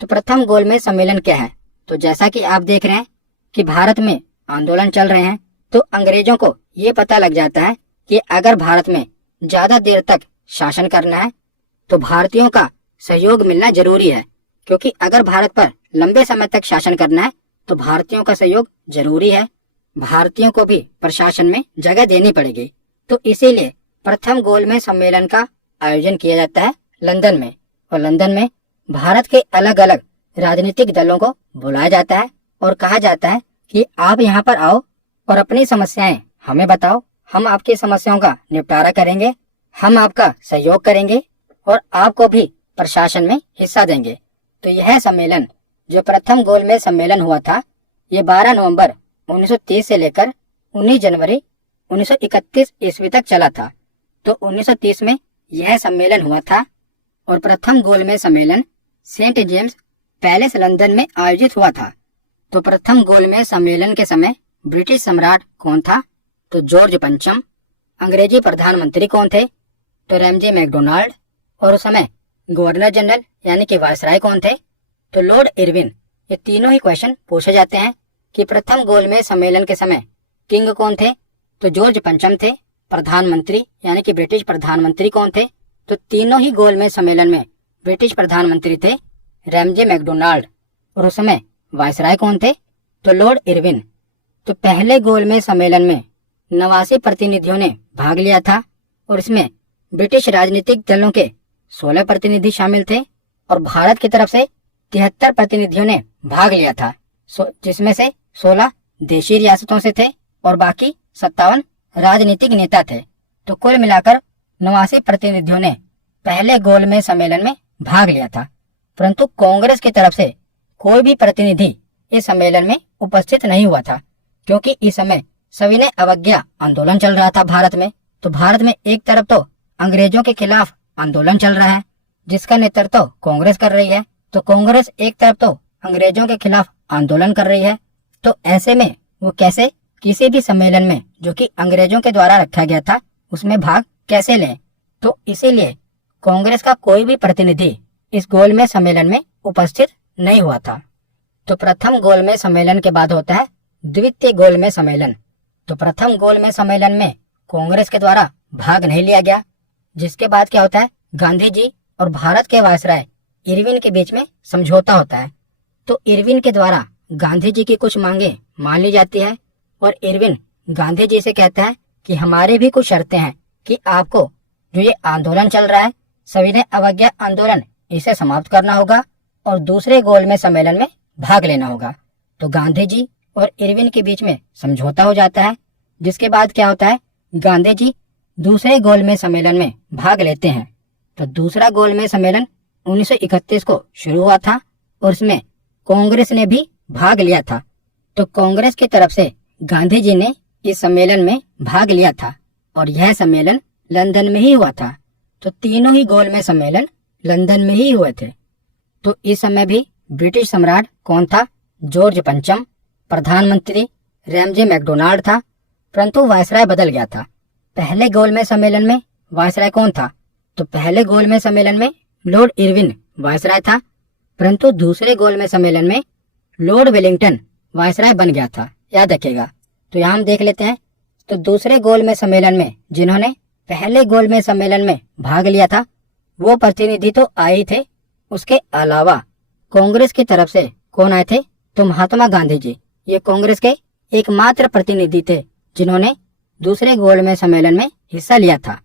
तो प्रथम गोलमेज सम्मेलन क्या है? तो जैसा कि आप देख रहे हैं कि भारत में आंदोलन चल रहे हैं, तो अंग्रेजों को ये पता लग जाता है कि अगर भारत में ज्यादा देर तक शासन करना है तो भारतीयों का सहयोग मिलना जरूरी है। क्योंकि अगर भारत पर लंबे समय तक शासन करना है तो भारतीयों का सहयोग जरूरी है। भारतीयों को भी प्रशासन में जगह देनी पड़ेगी। तो इसीलिए प्रथम गोलमेज सम्मेलन का आयोजन किया जाता है लंदन में। और लंदन में भारत के अलग अलग राजनीतिक दलों को बुलाया जाता है और कहा जाता है कि आप यहाँ पर आओ और अपनी समस्याएं हमें बताओ, हम आपकी समस्याओं का निपटारा करेंगे, हम आपका सहयोग करेंगे और आपको भी प्रशासन में हिस्सा देंगे। तो यह सम्मेलन जो प्रथम गोलमेज सम्मेलन हुआ था, ये 12 नवंबर 1930 से लेकर 19 जनवरी 1931 ईस्वी तक चला था। तो 1930 में यह सम्मेलन हुआ था। और प्रथम गोलमेज सम्मेलन सेंट जेम्स पैलेस लंदन में आयोजित हुआ था। तो प्रथम गोलमेज सम्मेलन के समय ब्रिटिश सम्राट कौन था? तो जॉर्ज पंचम। अंग्रेजी प्रधानमंत्री कौन थे? तो रैमजे मैकडोनाल्ड। और उस समय गवर्नर जनरल यानी कि वायसराय कौन थे? तो लॉर्ड इरविन। ये तीनों ही क्वेश्चन पूछे जाते हैं कि प्रथम गोलमेज सम्मेलन के समय किंग कौन थे? तो जॉर्ज पंचम थे। प्रधानमंत्री यानी कि ब्रिटिश प्रधानमंत्री कौन थे? तो तीनों ही गोलमेज सम्मेलन में ब्रिटिश प्रधानमंत्री थे रैमजे मैकडोनाल्ड। और उस समय वायसराय कौन थे? तो लॉर्ड इरविन। तो पहले गोलमेज सम्मेलन में 89 प्रतिनिधियों ने भाग लिया था। और इसमें ब्रिटिश राजनीतिक दलों के 16 प्रतिनिधि शामिल थे और भारत की तरफ से 73 प्रतिनिधियों ने भाग लिया था, जिसमें से 16 देशी रियासतों से थे और बाकी 57 राजनीतिक नेता थे। तो कुल मिलाकर 89 प्रतिनिधियों ने पहले गोलमेज सम्मेलन में भाग लिया था। परंतु कांग्रेस की तरफ से कोई भी प्रतिनिधि इस सम्मेलन में उपस्थित नहीं हुआ था, क्योंकि इस समय सविनय अवज्ञा आंदोलन चल रहा था भारत में। तो भारत में एक तरफ तो अंग्रेजों के खिलाफ आंदोलन चल रहा है, जिसका नेतृत्व तो कांग्रेस कर रही है। तो कांग्रेस एक तरफ तो अंग्रेजों के खिलाफ आंदोलन कर रही है, तो ऐसे में वो कैसे किसी भी सम्मेलन में जो कि अंग्रेजों के द्वारा रखा गया था उसमें भाग कैसे लें? तो इसीलिए कांग्रेस का कोई भी प्रतिनिधि इस गोलमेज सम्मेलन में उपस्थित नहीं हुआ था। तो प्रथम गोलमेज सम्मेलन के बाद होता है द्वितीय गोलमेज सम्मेलन। तो प्रथम गोलमेज सम्मेलन में कांग्रेस के द्वारा भाग नहीं लिया गया, जिसके बाद क्या होता है, गांधी जी और भारत के वायसराय इरविन के बीच में समझौता होता है। तो इरविन के द्वारा गांधी जी की कुछ मांगे मान ली जाती है और इरविन गांधी जी से कहता है कि हमारे भी कुछ शर्तें हैं कि आपको जो ये आंदोलन चल रहा है सविनय अवज्ञा आंदोलन, इसे समाप्त करना होगा और दूसरे गोलमेज सम्मेलन में भाग लेना होगा। तो गांधी जी और इरविन के बीच में समझौता हो जाता है, जिसके बाद क्या होता है, गांधी जी दूसरे गोलमेज सम्मेलन में भाग लेते हैं। तो दूसरा गोलमेज सम्मेलन 1931 को शुरू हुआ था और इसमें कांग्रेस ने भी भाग लिया था। तो कांग्रेस की तरफ से गांधी जी ने इस सम्मेलन में भाग लिया था और यह सम्मेलन लंदन में ही हुआ था। तो तीनों ही गोलमेज सम्मेलन लंदन में ही हुए थे। तो इस समय भी ब्रिटिश सम्राट कौन था? जॉर्ज पंचम। प्रधानमंत्री रैमजे मैकडोनाल्ड था, परंतु वायसराय बदल गया था। पहले गोलमेज सम्मेलन में वायसराय कौन था? तो पहले गोलमेज सम्मेलन में लॉर्ड इरविन वायसराय था, परंतु दूसरे गोलमेज सम्मेलन में लॉर्ड वेलिंगटन वायसराय बन गया था। याद रखिएगा। तो यहाँ हम देख लेते हैं। तो दूसरे गोलमेज सम्मेलन में जिन्होंने पहले गोलमेज सम्मेलन में भाग लिया था वो प्रतिनिधि तो आए ही थे, उसके अलावा कांग्रेस की तरफ से कौन आए थे? तो महात्मा गांधी जी। ये कांग्रेस के एकमात्र प्रतिनिधि थे जिन्होंने दूसरे गोलमेज सम्मेलन में हिस्सा लिया था।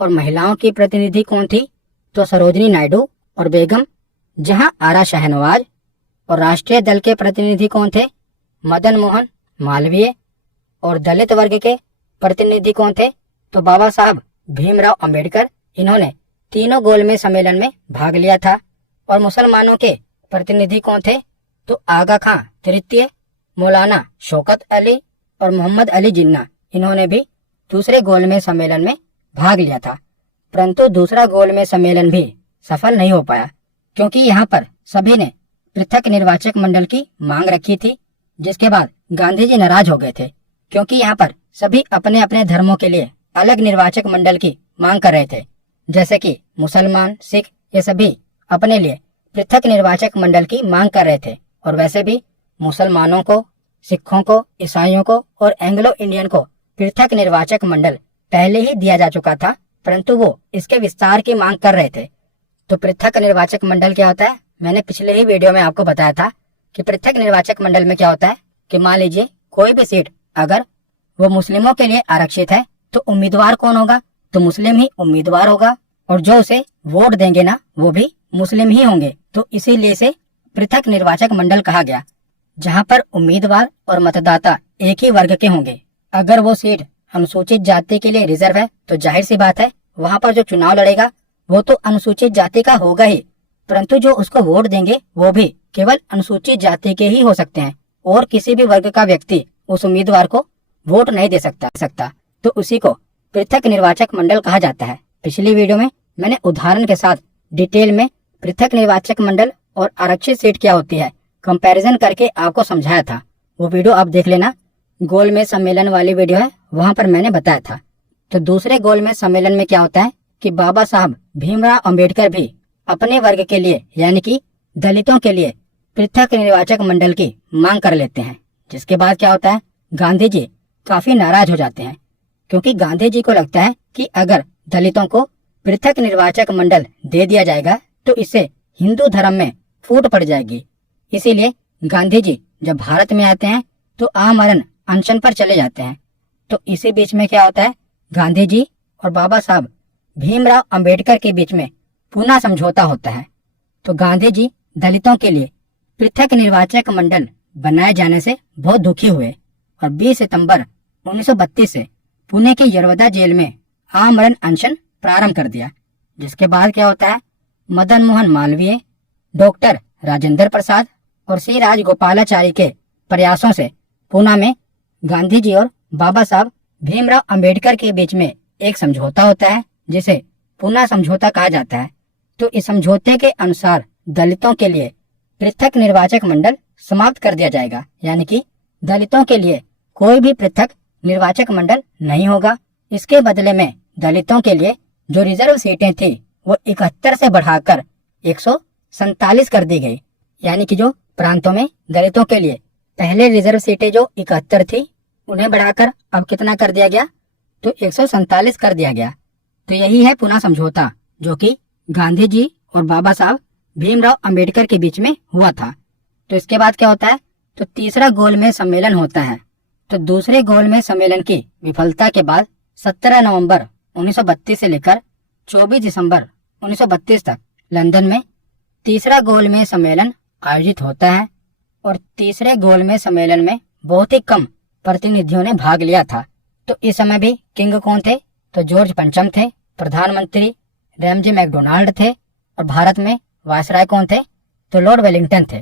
और महिलाओं की प्रतिनिधि कौन थी? तो सरोजनी नायडू और बेगम जहां आरा शाहनवाज। और राष्ट्रीय दल के प्रतिनिधि कौन थे? मदन मोहन मालवीय। और दलित वर्ग के प्रतिनिधि कौन थे? तो बाबा साहब भीमराव अंबेडकर। इन्होंने तीनों गोलमेज सम्मेलन में भाग लिया था। और मुसलमानों के प्रतिनिधि कौन थे? तो आगा खां तृतीय, मौलाना शौकत अली और मोहम्मद अली जिन्ना। इन्होंने भी दूसरे गोलमेज सम्मेलन में भाग लिया था, परंतु दूसरा गोलमेज सम्मेलन भी सफल नहीं हो पाया, क्योंकि यहाँ पर सभी ने पृथक निर्वाचक मंडल की मांग रखी थी। जिसके बाद गांधी जी नाराज हो गए थे, क्योंकि यहाँ पर सभी अपने अपने धर्मों के लिए अलग निर्वाचक मंडल की मांग कर रहे थे। जैसे कि मुसलमान, सिख, ये सभी अपने लिए पृथक निर्वाचक मंडल की मांग कर रहे थे। और वैसे भी मुसलमानों को, सिखों को, ईसाइयों को और एंग्लो इंडियन को पृथक निर्वाचक मंडल पहले ही दिया जा चुका था, परंतु वो इसके विस्तार की मांग कर रहे थे। तो पृथक निर्वाचक मंडल क्या होता है? मैंने पिछले ही वीडियो में आपको बताया था कि पृथक निर्वाचक मंडल में क्या होता है कि मान लीजिए कोई भी सीट अगर वो मुस्लिमों के लिए आरक्षित है तो उम्मीदवार कौन होगा? तो मुस्लिम ही उम्मीदवार होगा, और जो उसे वोट देंगे ना वो भी मुस्लिम ही होंगे। तो इसीलिए इसे पृथक निर्वाचक मंडल कहा गया, जहाँ पर उम्मीदवार और मतदाता एक ही वर्ग के होंगे। अगर वो सीट अनुसूचित जाति के लिए रिजर्व है तो जाहिर सी बात है वहाँ पर जो चुनाव लड़ेगा वो तो अनुसूचित जाति का होगा ही, परंतु जो उसको वोट देंगे वो भी केवल अनुसूचित जाति के ही हो सकते हैं, और किसी भी वर्ग का व्यक्ति उस उम्मीदवार को वोट नहीं दे सकता। तो उसी को पृथक निर्वाचक मंडल कहा जाता है। पिछली वीडियो में मैंने उदाहरण के साथ डिटेल में पृथक निर्वाचक मंडल और आरक्षित सीट क्या होती है कंपैरिजन करके आपको समझाया था। वो वीडियो आप देख लेना, गोलमेज सम्मेलन वाली वीडियो है, वहां पर मैंने बताया था। तो दूसरे गोलमेज सम्मेलन में क्या होता है कि बाबा साहब भीमराव अंबेडकर भी अपने वर्ग के लिए यानी कि दलितों के लिए पृथक निर्वाचक मंडल की मांग कर लेते हैं। जिसके बाद क्या होता है, गांधी जी काफी नाराज हो जाते हैं, क्योंकि गांधी जी को लगता है कि अगर दलितों को पृथक निर्वाचक मंडल दे दिया जाएगा तो इससे हिंदू धर्म में फूट पड़ जाएगी। इसीलिए गांधी जी जब भारत में आते हैं तो आमरण अनशन पर चले जाते हैं। तो इसी बीच में क्या होता है, गांधी जी और बाबा साहब भीमराव अंबेडकर के बीच में पुनः समझौता होता है। तो गांधी जी दलितों के लिए पृथक निर्वाचक मंडल बनाए जाने से बहुत दुखी हुए और 20 सितंबर 1932 से पुणे के यरवदा जेल में आमरण अनशन प्रारंभ कर दिया। जिसके बाद क्या होता है, मदन मोहन मालवीय, डॉक्टर राजेंद्र प्रसाद और सी राजगोपालाचारी के प्रयासों से पुणे में गांधी जी और बाबा साहब भीमराव अंबेडकर के बीच में एक समझौता होता है, जिसे पुणे समझौता कहा जाता है। तो इस समझौते के अनुसार दलितों के लिए पृथक निर्वाचक मंडल समाप्त कर दिया जाएगा, यानी कि दलितों के लिए कोई भी पृथक निर्वाचक मंडल नहीं होगा। इसके बदले में दलितों के लिए जो रिजर्व सीटें थी वो 71 से बढ़ाकर 147 कर दी गई, यानी कि जो प्रांतों में दलितों के लिए पहले रिजर्व सीटें जो 71 थी उन्हें बढ़ाकर अब कितना कर दिया गया, तो 147 कर दिया गया। तो यही है पुणे समझौता, जो कि गांधी जी और बाबा साहब भीमराव अंबेडकर के बीच में हुआ था। तो इसके बाद क्या होता है, तो तीसरा गोलमेज सम्मेलन होता है। तो दूसरे गोलमेज सम्मेलन की विफलता के बाद 17 नवंबर 1932 से लेकर 24 दिसंबर 1932 तक लंदन में तीसरा गोलमेज सम्मेलन आयोजित होता है। और तीसरे गोलमेज सम्मेलन में बहुत ही कम प्रतिनिधियों ने भाग लिया था। तो इस समय भी किंग कौन थे, तो जॉर्ज पंचम थे, प्रधानमंत्री रैमजे मैकडोनाल्ड थे, और भारत में वायसराय कौन थे, तो लॉर्ड वेलिंगटन थे।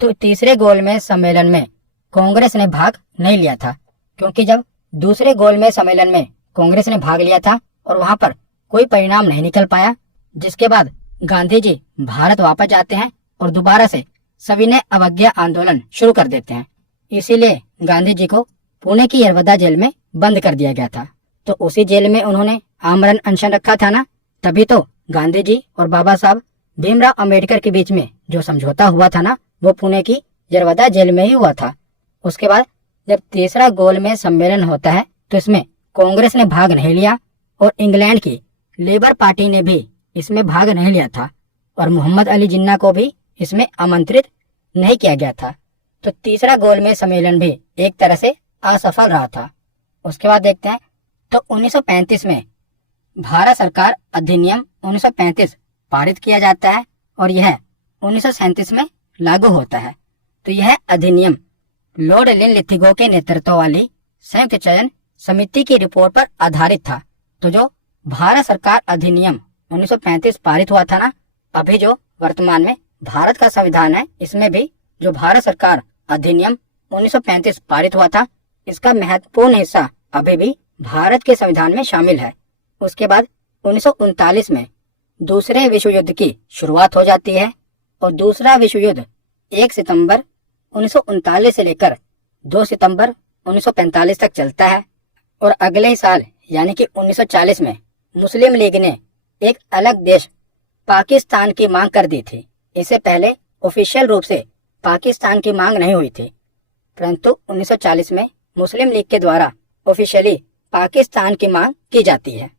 तो तीसरे गोलमेज सम्मेलन में कांग्रेस ने भाग नहीं लिया था, क्योंकि जब दूसरे गोलमेज सम्मेलन में कांग्रेस ने भाग लिया था और वहां पर कोई परिणाम नहीं निकल पाया, जिसके बाद गांधी जी भारत वापस जाते हैं और दोबारा से सविनय अवज्ञा आंदोलन शुरू कर देते हैं। इसीलिए गांधी जी को पुणे की यरवदा जेल में बंद कर दिया गया था। तो उसी जेल में उन्होंने आमरण अनशन रखा था ना, तभी तो गांधी जी और बाबा साहब भीमराव अंबेडकर के बीच में जो समझौता हुआ था ना, वो पुणे की यरवदा जेल में ही हुआ था। उसके बाद जब तीसरा गोलमेज सम्मेलन होता है तो इसमें कांग्रेस ने भाग नहीं लिया और इंग्लैंड की लेबर पार्टी ने भी इसमें भाग नहीं लिया था और मोहम्मद अली जिन्ना को भी इसमें आमंत्रित नहीं किया गया था। तो तीसरा गोलमेज सम्मेलन भी एक तरह से असफल रहा था। उसके बाद देखते हैं तो 1935 में भारत सरकार अधिनियम 1935 पारित किया जाता है और यह 1937 में लागू होता है। तो यह अधिनियम लॉर्ड लिनलिथिगो के नेतृत्व वाली संयुक्त चयन समिति की रिपोर्ट पर आधारित था। तो जो भारत सरकार अधिनियम 1935 पारित हुआ था ना, अभी जो वर्तमान में भारत का संविधान है, इसमें भी जो भारत सरकार अधिनियम 1935 पारित हुआ था, इसका महत्वपूर्ण हिस्सा अभी भी भारत के संविधान में शामिल है। उसके बाद 1939 में दूसरे विश्व युद्ध की शुरुआत हो जाती है और दूसरा विश्व युद्ध 1 सितंबर 1939 से लेकर 2 सितंबर 1945 तक चलता है। और अगले ही साल यानी कि 1940 में मुस्लिम लीग ने एक अलग देश पाकिस्तान की मांग कर दी थी। इससे पहले ऑफिशियल रूप से पाकिस्तान की मांग नहीं हुई थी, परंतु 1940 में मुस्लिम लीग के द्वारा ऑफिशियली पाकिस्तान की मांग की जाती है।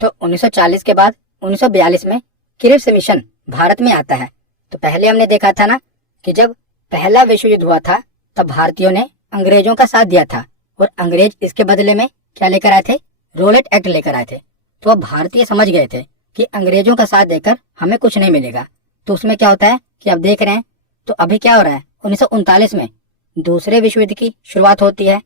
तो 1940 के बाद 1942 में क्रिप्स मिशन भारत में आता है। तो पहले हमने देखा था ना कि जब पहला विश्व युद्ध हुआ था तब भारतीयों ने अंग्रेजों का साथ दिया था और अंग्रेज इसके बदले में क्या लेकर आए थे? रोलेट एक्ट लेकर आए थे। तो अब भारतीय समझ गए थे कि अंग्रेजों का साथ देकर हमें कुछ नहीं मिलेगा। तो उसमें क्या होता है कि अब देख रहे हैं तो अभी क्या हो रहा है, 1939 में दूसरे विश्व युद्ध की शुरुआत होती है।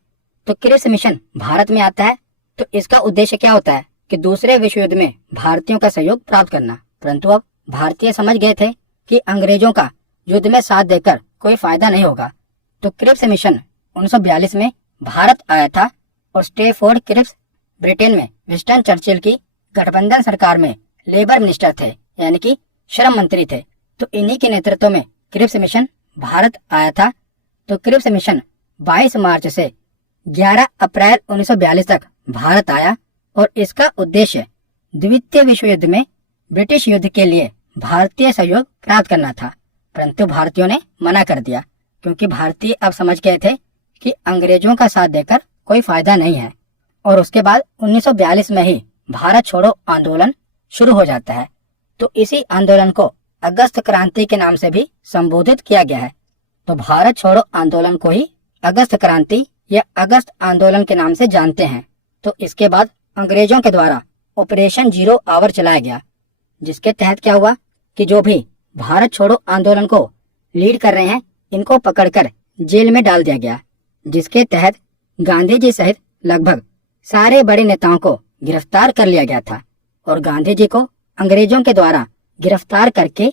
तो क्रिप्स मिशन भारत में आता है। तो इसका उद्देश्य क्या होता है कि दूसरे विश्व युद्ध में भारतीयों का सहयोग प्राप्त करना। परंतु अब भारतीय समझ गए थे कि अंग्रेजों का युद्ध में साथ देकर कोई फायदा नहीं होगा। तो क्रिप्स मिशन 1942 में भारत आया था और स्टेफोर्ड क्रिप्स ब्रिटेन में विंस्टन चर्चिल की गठबंधन सरकार में लेबर मिनिस्टर थे, यानी कि श्रम मंत्री थे। तो इन्हीं के नेतृत्व में क्रिप्स मिशन भारत आया था। तो क्रिप्स मिशन 22 मार्च से 11 अप्रैल 1942 तक भारत आया और इसका उद्देश्य द्वितीय विश्व युद्ध में ब्रिटिश युद्ध के लिए भारतीय सहयोग प्राप्त करना था। परंतु भारतीयों ने मना कर दिया, क्योंकि भारतीय अब समझ गए थे कि अंग्रेजों का साथ देकर कोई फायदा नहीं है। और उसके बाद 1942 में ही भारत छोड़ो आंदोलन शुरू हो जाता है। तो इसी आंदोलन को अगस्त क्रांति के नाम से भी संबोधित किया गया है। तो भारत छोड़ो आंदोलन को ही अगस्त क्रांति या अगस्त आंदोलन के नाम से जानते हैं। तो इसके बाद अंग्रेजों के द्वारा ऑपरेशन 0 आवर चलाया गया, जिसके तहत क्या हुआ कि जो भी भारत छोड़ो आंदोलन को लीड कर रहे हैं, इनको पकड़कर जेल में डाल दिया गया, जिसके तहत गांधी जी सहित लगभग सारे बड़े नेताओं को गिरफ्तार कर लिया गया था। और गांधी जी को अंग्रेजों के द्वारा गिरफ्तार करके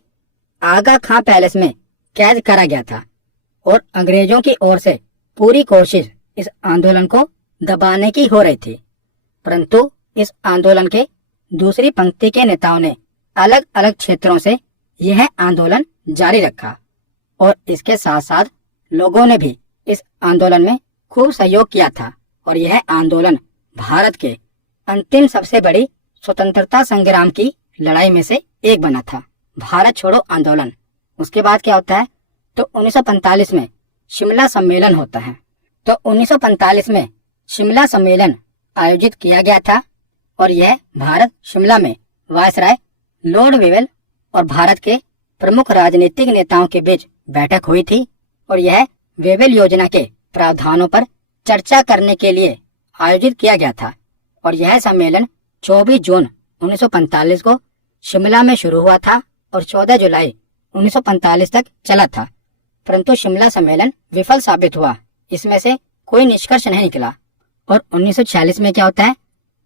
आगा खां पैलेस में कैद करा गया था। और अंग्रेजों की ओर से पूरी कोशिश इस आंदोलन को दबाने की हो रही थी, परंतु इस आंदोलन के दूसरी पंक्ति के नेताओं ने अलग अलग क्षेत्रों से यह आंदोलन जारी रखा और इसके साथ साथ लोगों ने भी इस आंदोलन में खूब सहयोग किया था। और यह आंदोलन भारत के अंतिम सबसे बड़ी स्वतंत्रता संग्राम की लड़ाई में से एक बना था, भारत छोड़ो आंदोलन। उसके बाद क्या होता है तो 1945 में शिमला सम्मेलन होता है। तो 1945 में शिमला सम्मेलन आयोजित किया गया था और यह भारत शिमला में वायसराय लॉर्ड वेवेल और भारत के प्रमुख राजनीतिक नेताओं के बीच बैठक हुई थी। और यह वेवेल योजना के प्रावधानों पर चर्चा करने के लिए आयोजित किया गया था। और यह सम्मेलन 24 जून 1945 को शिमला में शुरू हुआ था और 14 जुलाई 1945 तक चला था। परंतु शिमला सम्मेलन विफल साबित हुआ, इसमें से कोई निष्कर्ष नहीं निकला। और 1946 में क्या होता है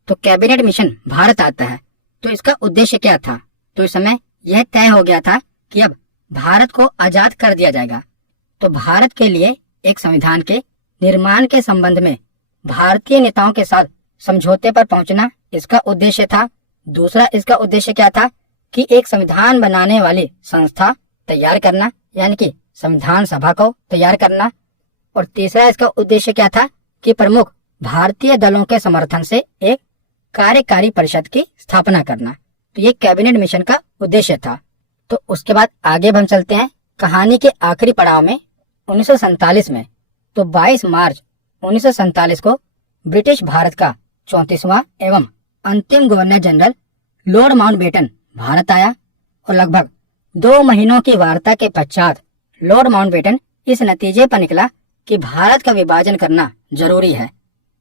तो कैबिनेट मिशन भारत आता है। तो इसका उद्देश्य क्या था, तो इस समय यह तय हो गया था कि अब भारत को आजाद कर दिया जाएगा। तो भारत के लिए एक संविधान के निर्माण के संबंध में भारतीय नेताओं के साथ समझौते पर पहुंचना इसका उद्देश्य था। दूसरा इसका उद्देश्य क्या था कि एक संविधान बनाने वाली संस्था तैयार करना, यानी कि संविधान सभा को तैयार करना। और तीसरा इसका उद्देश्य क्या था कि प्रमुख भारतीय दलों के समर्थन से एक कार्यकारी परिषद की स्थापना करना। तो ये कैबिनेट मिशन का उद्देश्य था। तो उसके बाद आगे हम चलते हैं कहानी के आखिरी पड़ाव में 1947 में। तो 22 मार्च 1947 को ब्रिटिश भारत का 34वां एवं अंतिम governor general Lord Mountbatten Bharat आया और लगभग 2 महीनों की वार्ता के पश्चात लॉर्ड माउंटबेटन इस नतीजे पर निकला कि भारत का विभाजन करना जरूरी है।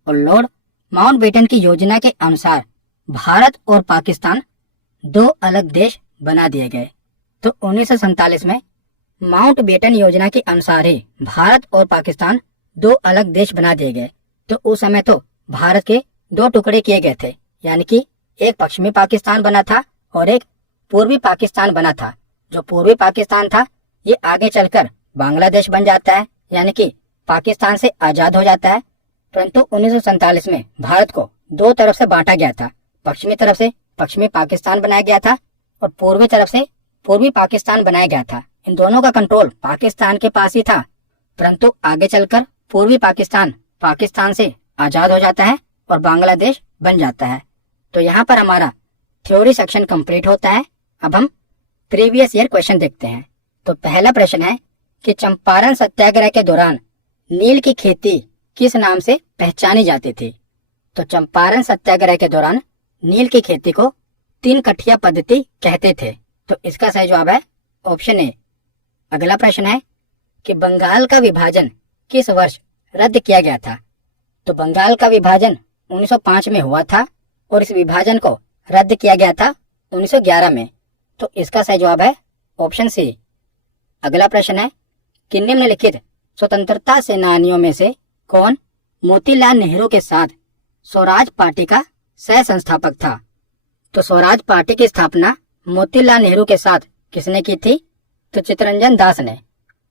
और लॉर्ड माउंटबेटन की योजना के अनुसार भारत और पाकिस्तान 2 अलग देश बना दिए गए। तो 1947 में माउंटबेटन योजना के अनुसार ही भारत और पाकिस्तान 2 अलग देश बना दिए गए। तो उस समय तो भारत के 2 टुकड़े किए गए थे, यानी कि एक पश्चिमी पाकिस्तान बना था और एक पूर्वी पाकिस्तान बना था। जो पूर्वी पाकिस्तान था ये आगे चलकर बांग्लादेश बन जाता है, यानी कि पाकिस्तान से आजाद हो जाता है। परंतु 1947 में भारत को 2 तरफ से बांटा गया था। पश्चिमी तरफ से पश्चिमी पाकिस्तान बनाया गया था और पूर्वी तरफ से पूर्वी पाकिस्तान बनाया गया था। इन दोनों का कंट्रोल पाकिस्तान के पास ही था। परंतु आगे चलकर पूर्वी पाकिस्तान पाकिस्तान से आजाद हो जाता है और बांग्लादेश बन जाता है। तो यहाँ पर हमारा थ्योरी सेक्शन कंप्लीट होता है। अब हम प्रीवियस ईयर क्वेश्चन देखते हैं। तो पहला प्रश्न है कि चंपारण सत्याग्रह के दौरान नील की खेती किस नाम से पहचानी जाती थी। तो चंपारण सत्याग्रह के दौरान नील की खेती को 3 कठिया पद्धति कहते थे। तो इसका सही जवाब है ऑप्शन ए। अगला प्रश्न है कि बंगाल का विभाजन किस वर्ष रद्द किया गया था। तो बंगाल का विभाजन 1905 में हुआ था और इस विभाजन को रद्द किया गया था 1911 में। तो इसका सही जवाब है ऑप्शन सी। अगला प्रश्न है कि निम्नलिखित स्वतंत्रता सेनानियों में से कौन मोतीलाल नेहरू के साथ स्वराज पार्टी का सह संस्थापक था। तो स्वराज पार्टी की स्थापना मोतीलाल नेहरू के साथ किसने की थी। तो चित्तरंजन दास ने।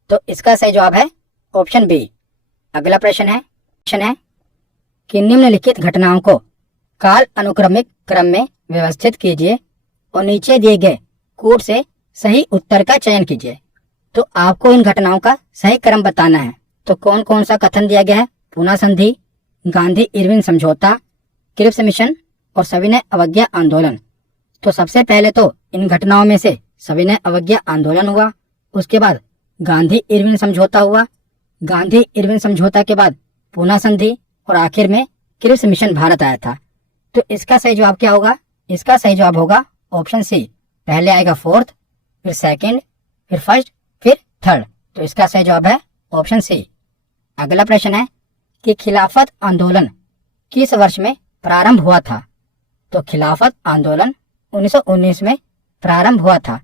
तो इसका सही जवाब है ऑप्शन बी। अगला प्रश्न है कि निम्नलिखित घटनाओं को काल अनुक्रमिक क्रम में व्यवस्थित कीजिए और नीचे दिए गए कूट से सही उत्तर का चयन कीजिए। तो आपको इन घटनाओं का सही क्रम बताना है। तो कौन कौन सा कथन दिया गया है। पूना संधि, गांधी इरविन समझौता, क्रिप्स मिशन और सविनय अवज्ञा आंदोलन। तो सबसे पहले तो इन घटनाओं में से सविनय अवज्ञा आंदोलन हुआ, उसके बाद गांधी इरविन समझौता हुआ, गांधी इरविन समझौता के बाद पूना संधि और आखिर में क्रिप्स मिशन भारत आया था। तो इसका सही जवाब क्या होगा। इसका सही जवाब होगा ऑप्शन सी। पहले आएगा फोर्थ, फिर सेकंड, फिर फर्स्ट, फिर थर्ड। तो इसका सही जवाब है ऑप्शन सी। अगला प्रश्न है कि खिलाफत आंदोलन किस वर्ष में प्रारंभ हुआ था। तो खिलाफत आंदोलन 1919 में प्रारंभ हुआ था।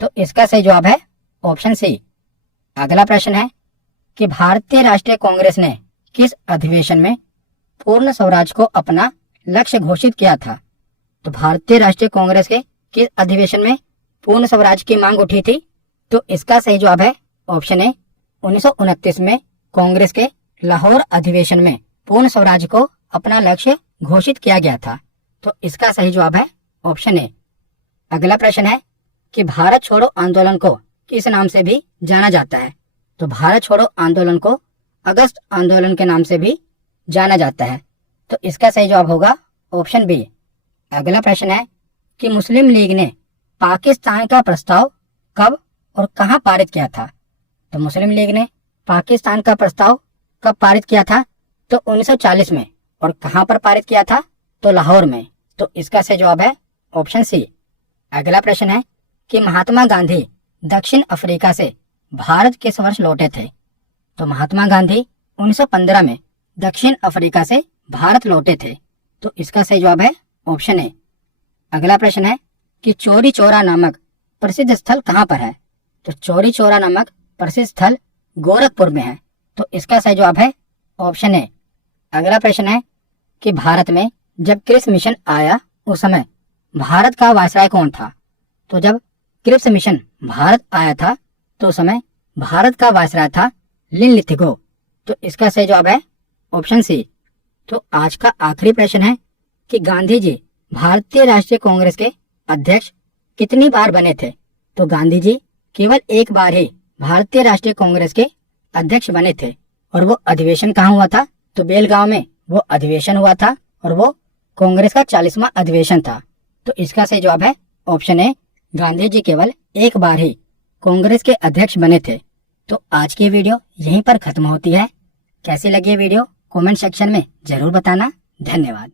तो इसका सही जवाब है ऑप्शन सी। अगला प्रश्न है कि भारतीय राष्ट्रीय कांग्रेस ने किस अधिवेशन में पूर्ण स्वराज को अपना लक्ष्य घोषित किया था। तो भारतीय राष्ट्रीय कांग्रेस के किस अधिवेशन में पूर्ण स्वराज की मांग उठी थी। तो इसका सही जवाब है ऑप्शन ए। 1929 में कांग्रेस के लाहौर अधिवेशन में पूर्ण स्वराज को अपना लक्ष्य घोषित किया गया था। तो इसका सही जवाब है ऑप्शन ए। अगला प्रश्न है कि भारत छोड़ो आंदोलन को किस नाम से भी जाना जाता है। तो भारत छोड़ो आंदोलन को अगस्त आंदोलन के नाम से भी जाना जाता है। तो इसका सही जवाब होगा ऑप्शन बी। अगला प्रश्न है कि मुस्लिम लीग ने पाकिस्तान का प्रस्ताव कब और कहां पारित किया था। तो मुस्लिम लीग ने पाकिस्तान का प्रस्ताव कब पारित किया था। तो 1940 में। और कहां पर पारित किया था। तो लाहौर में। तो इसका सही जवाब है ऑप्शन सी। अगला प्रश्न है कि महात्मा गांधी दक्षिण अफ्रीका से भारत किस वर्ष लौटे थे। तो महात्मा गांधी 1915 में दक्षिण अफ्रीका से भारत लौटे थे। तो इसका सही जवाब है ऑप्शन ए। अगला प्रश्न है कि चौरी चौरा नामक प्रसिद्ध स्थल कहां पर है। तो चौरी चौरा नामक प्रसिद्ध स्थल गोरखपुर में है। तो इसका सही जवाब है ऑप्शन ए। अगला प्रश्न है कि भारत में जब क्रिप्स मिशन आया उस समय भारत का वायसराय कौन था। तो जब क्रिप्स मिशन भारत आया था तो उस समय भारत का वायसराय था लिनलिथिगो। तो इसका सही जवाब है ऑप्शन सी। तो आज का आखिरी प्रश्न है कि गांधी जी भारतीय राष्ट्रीय कांग्रेस के अध्यक्ष कितनी बार बने थे? तो गांधी जी केवल एक बार ही भारतीय राष्ट्रीय कांग्रेस के अध्यक्ष बने थे। और वो अधिवेशन कहाँ हुआ था? तो बेलगांव में वो अधिवेशन हुआ था और वो कांग्रेस का 40वां अधिवेशन था। तो इसका सही जवाब है ऑप्शन ए, गांधी जी केवल एक बार ही कांग्रेस के अध्यक्ष बने थे। तो आज की वीडियो यहीं पर खत्म होती है। कैसी लगी ये वीडियो कमेंट सेक्शन में जरूर बताना। धन्यवाद।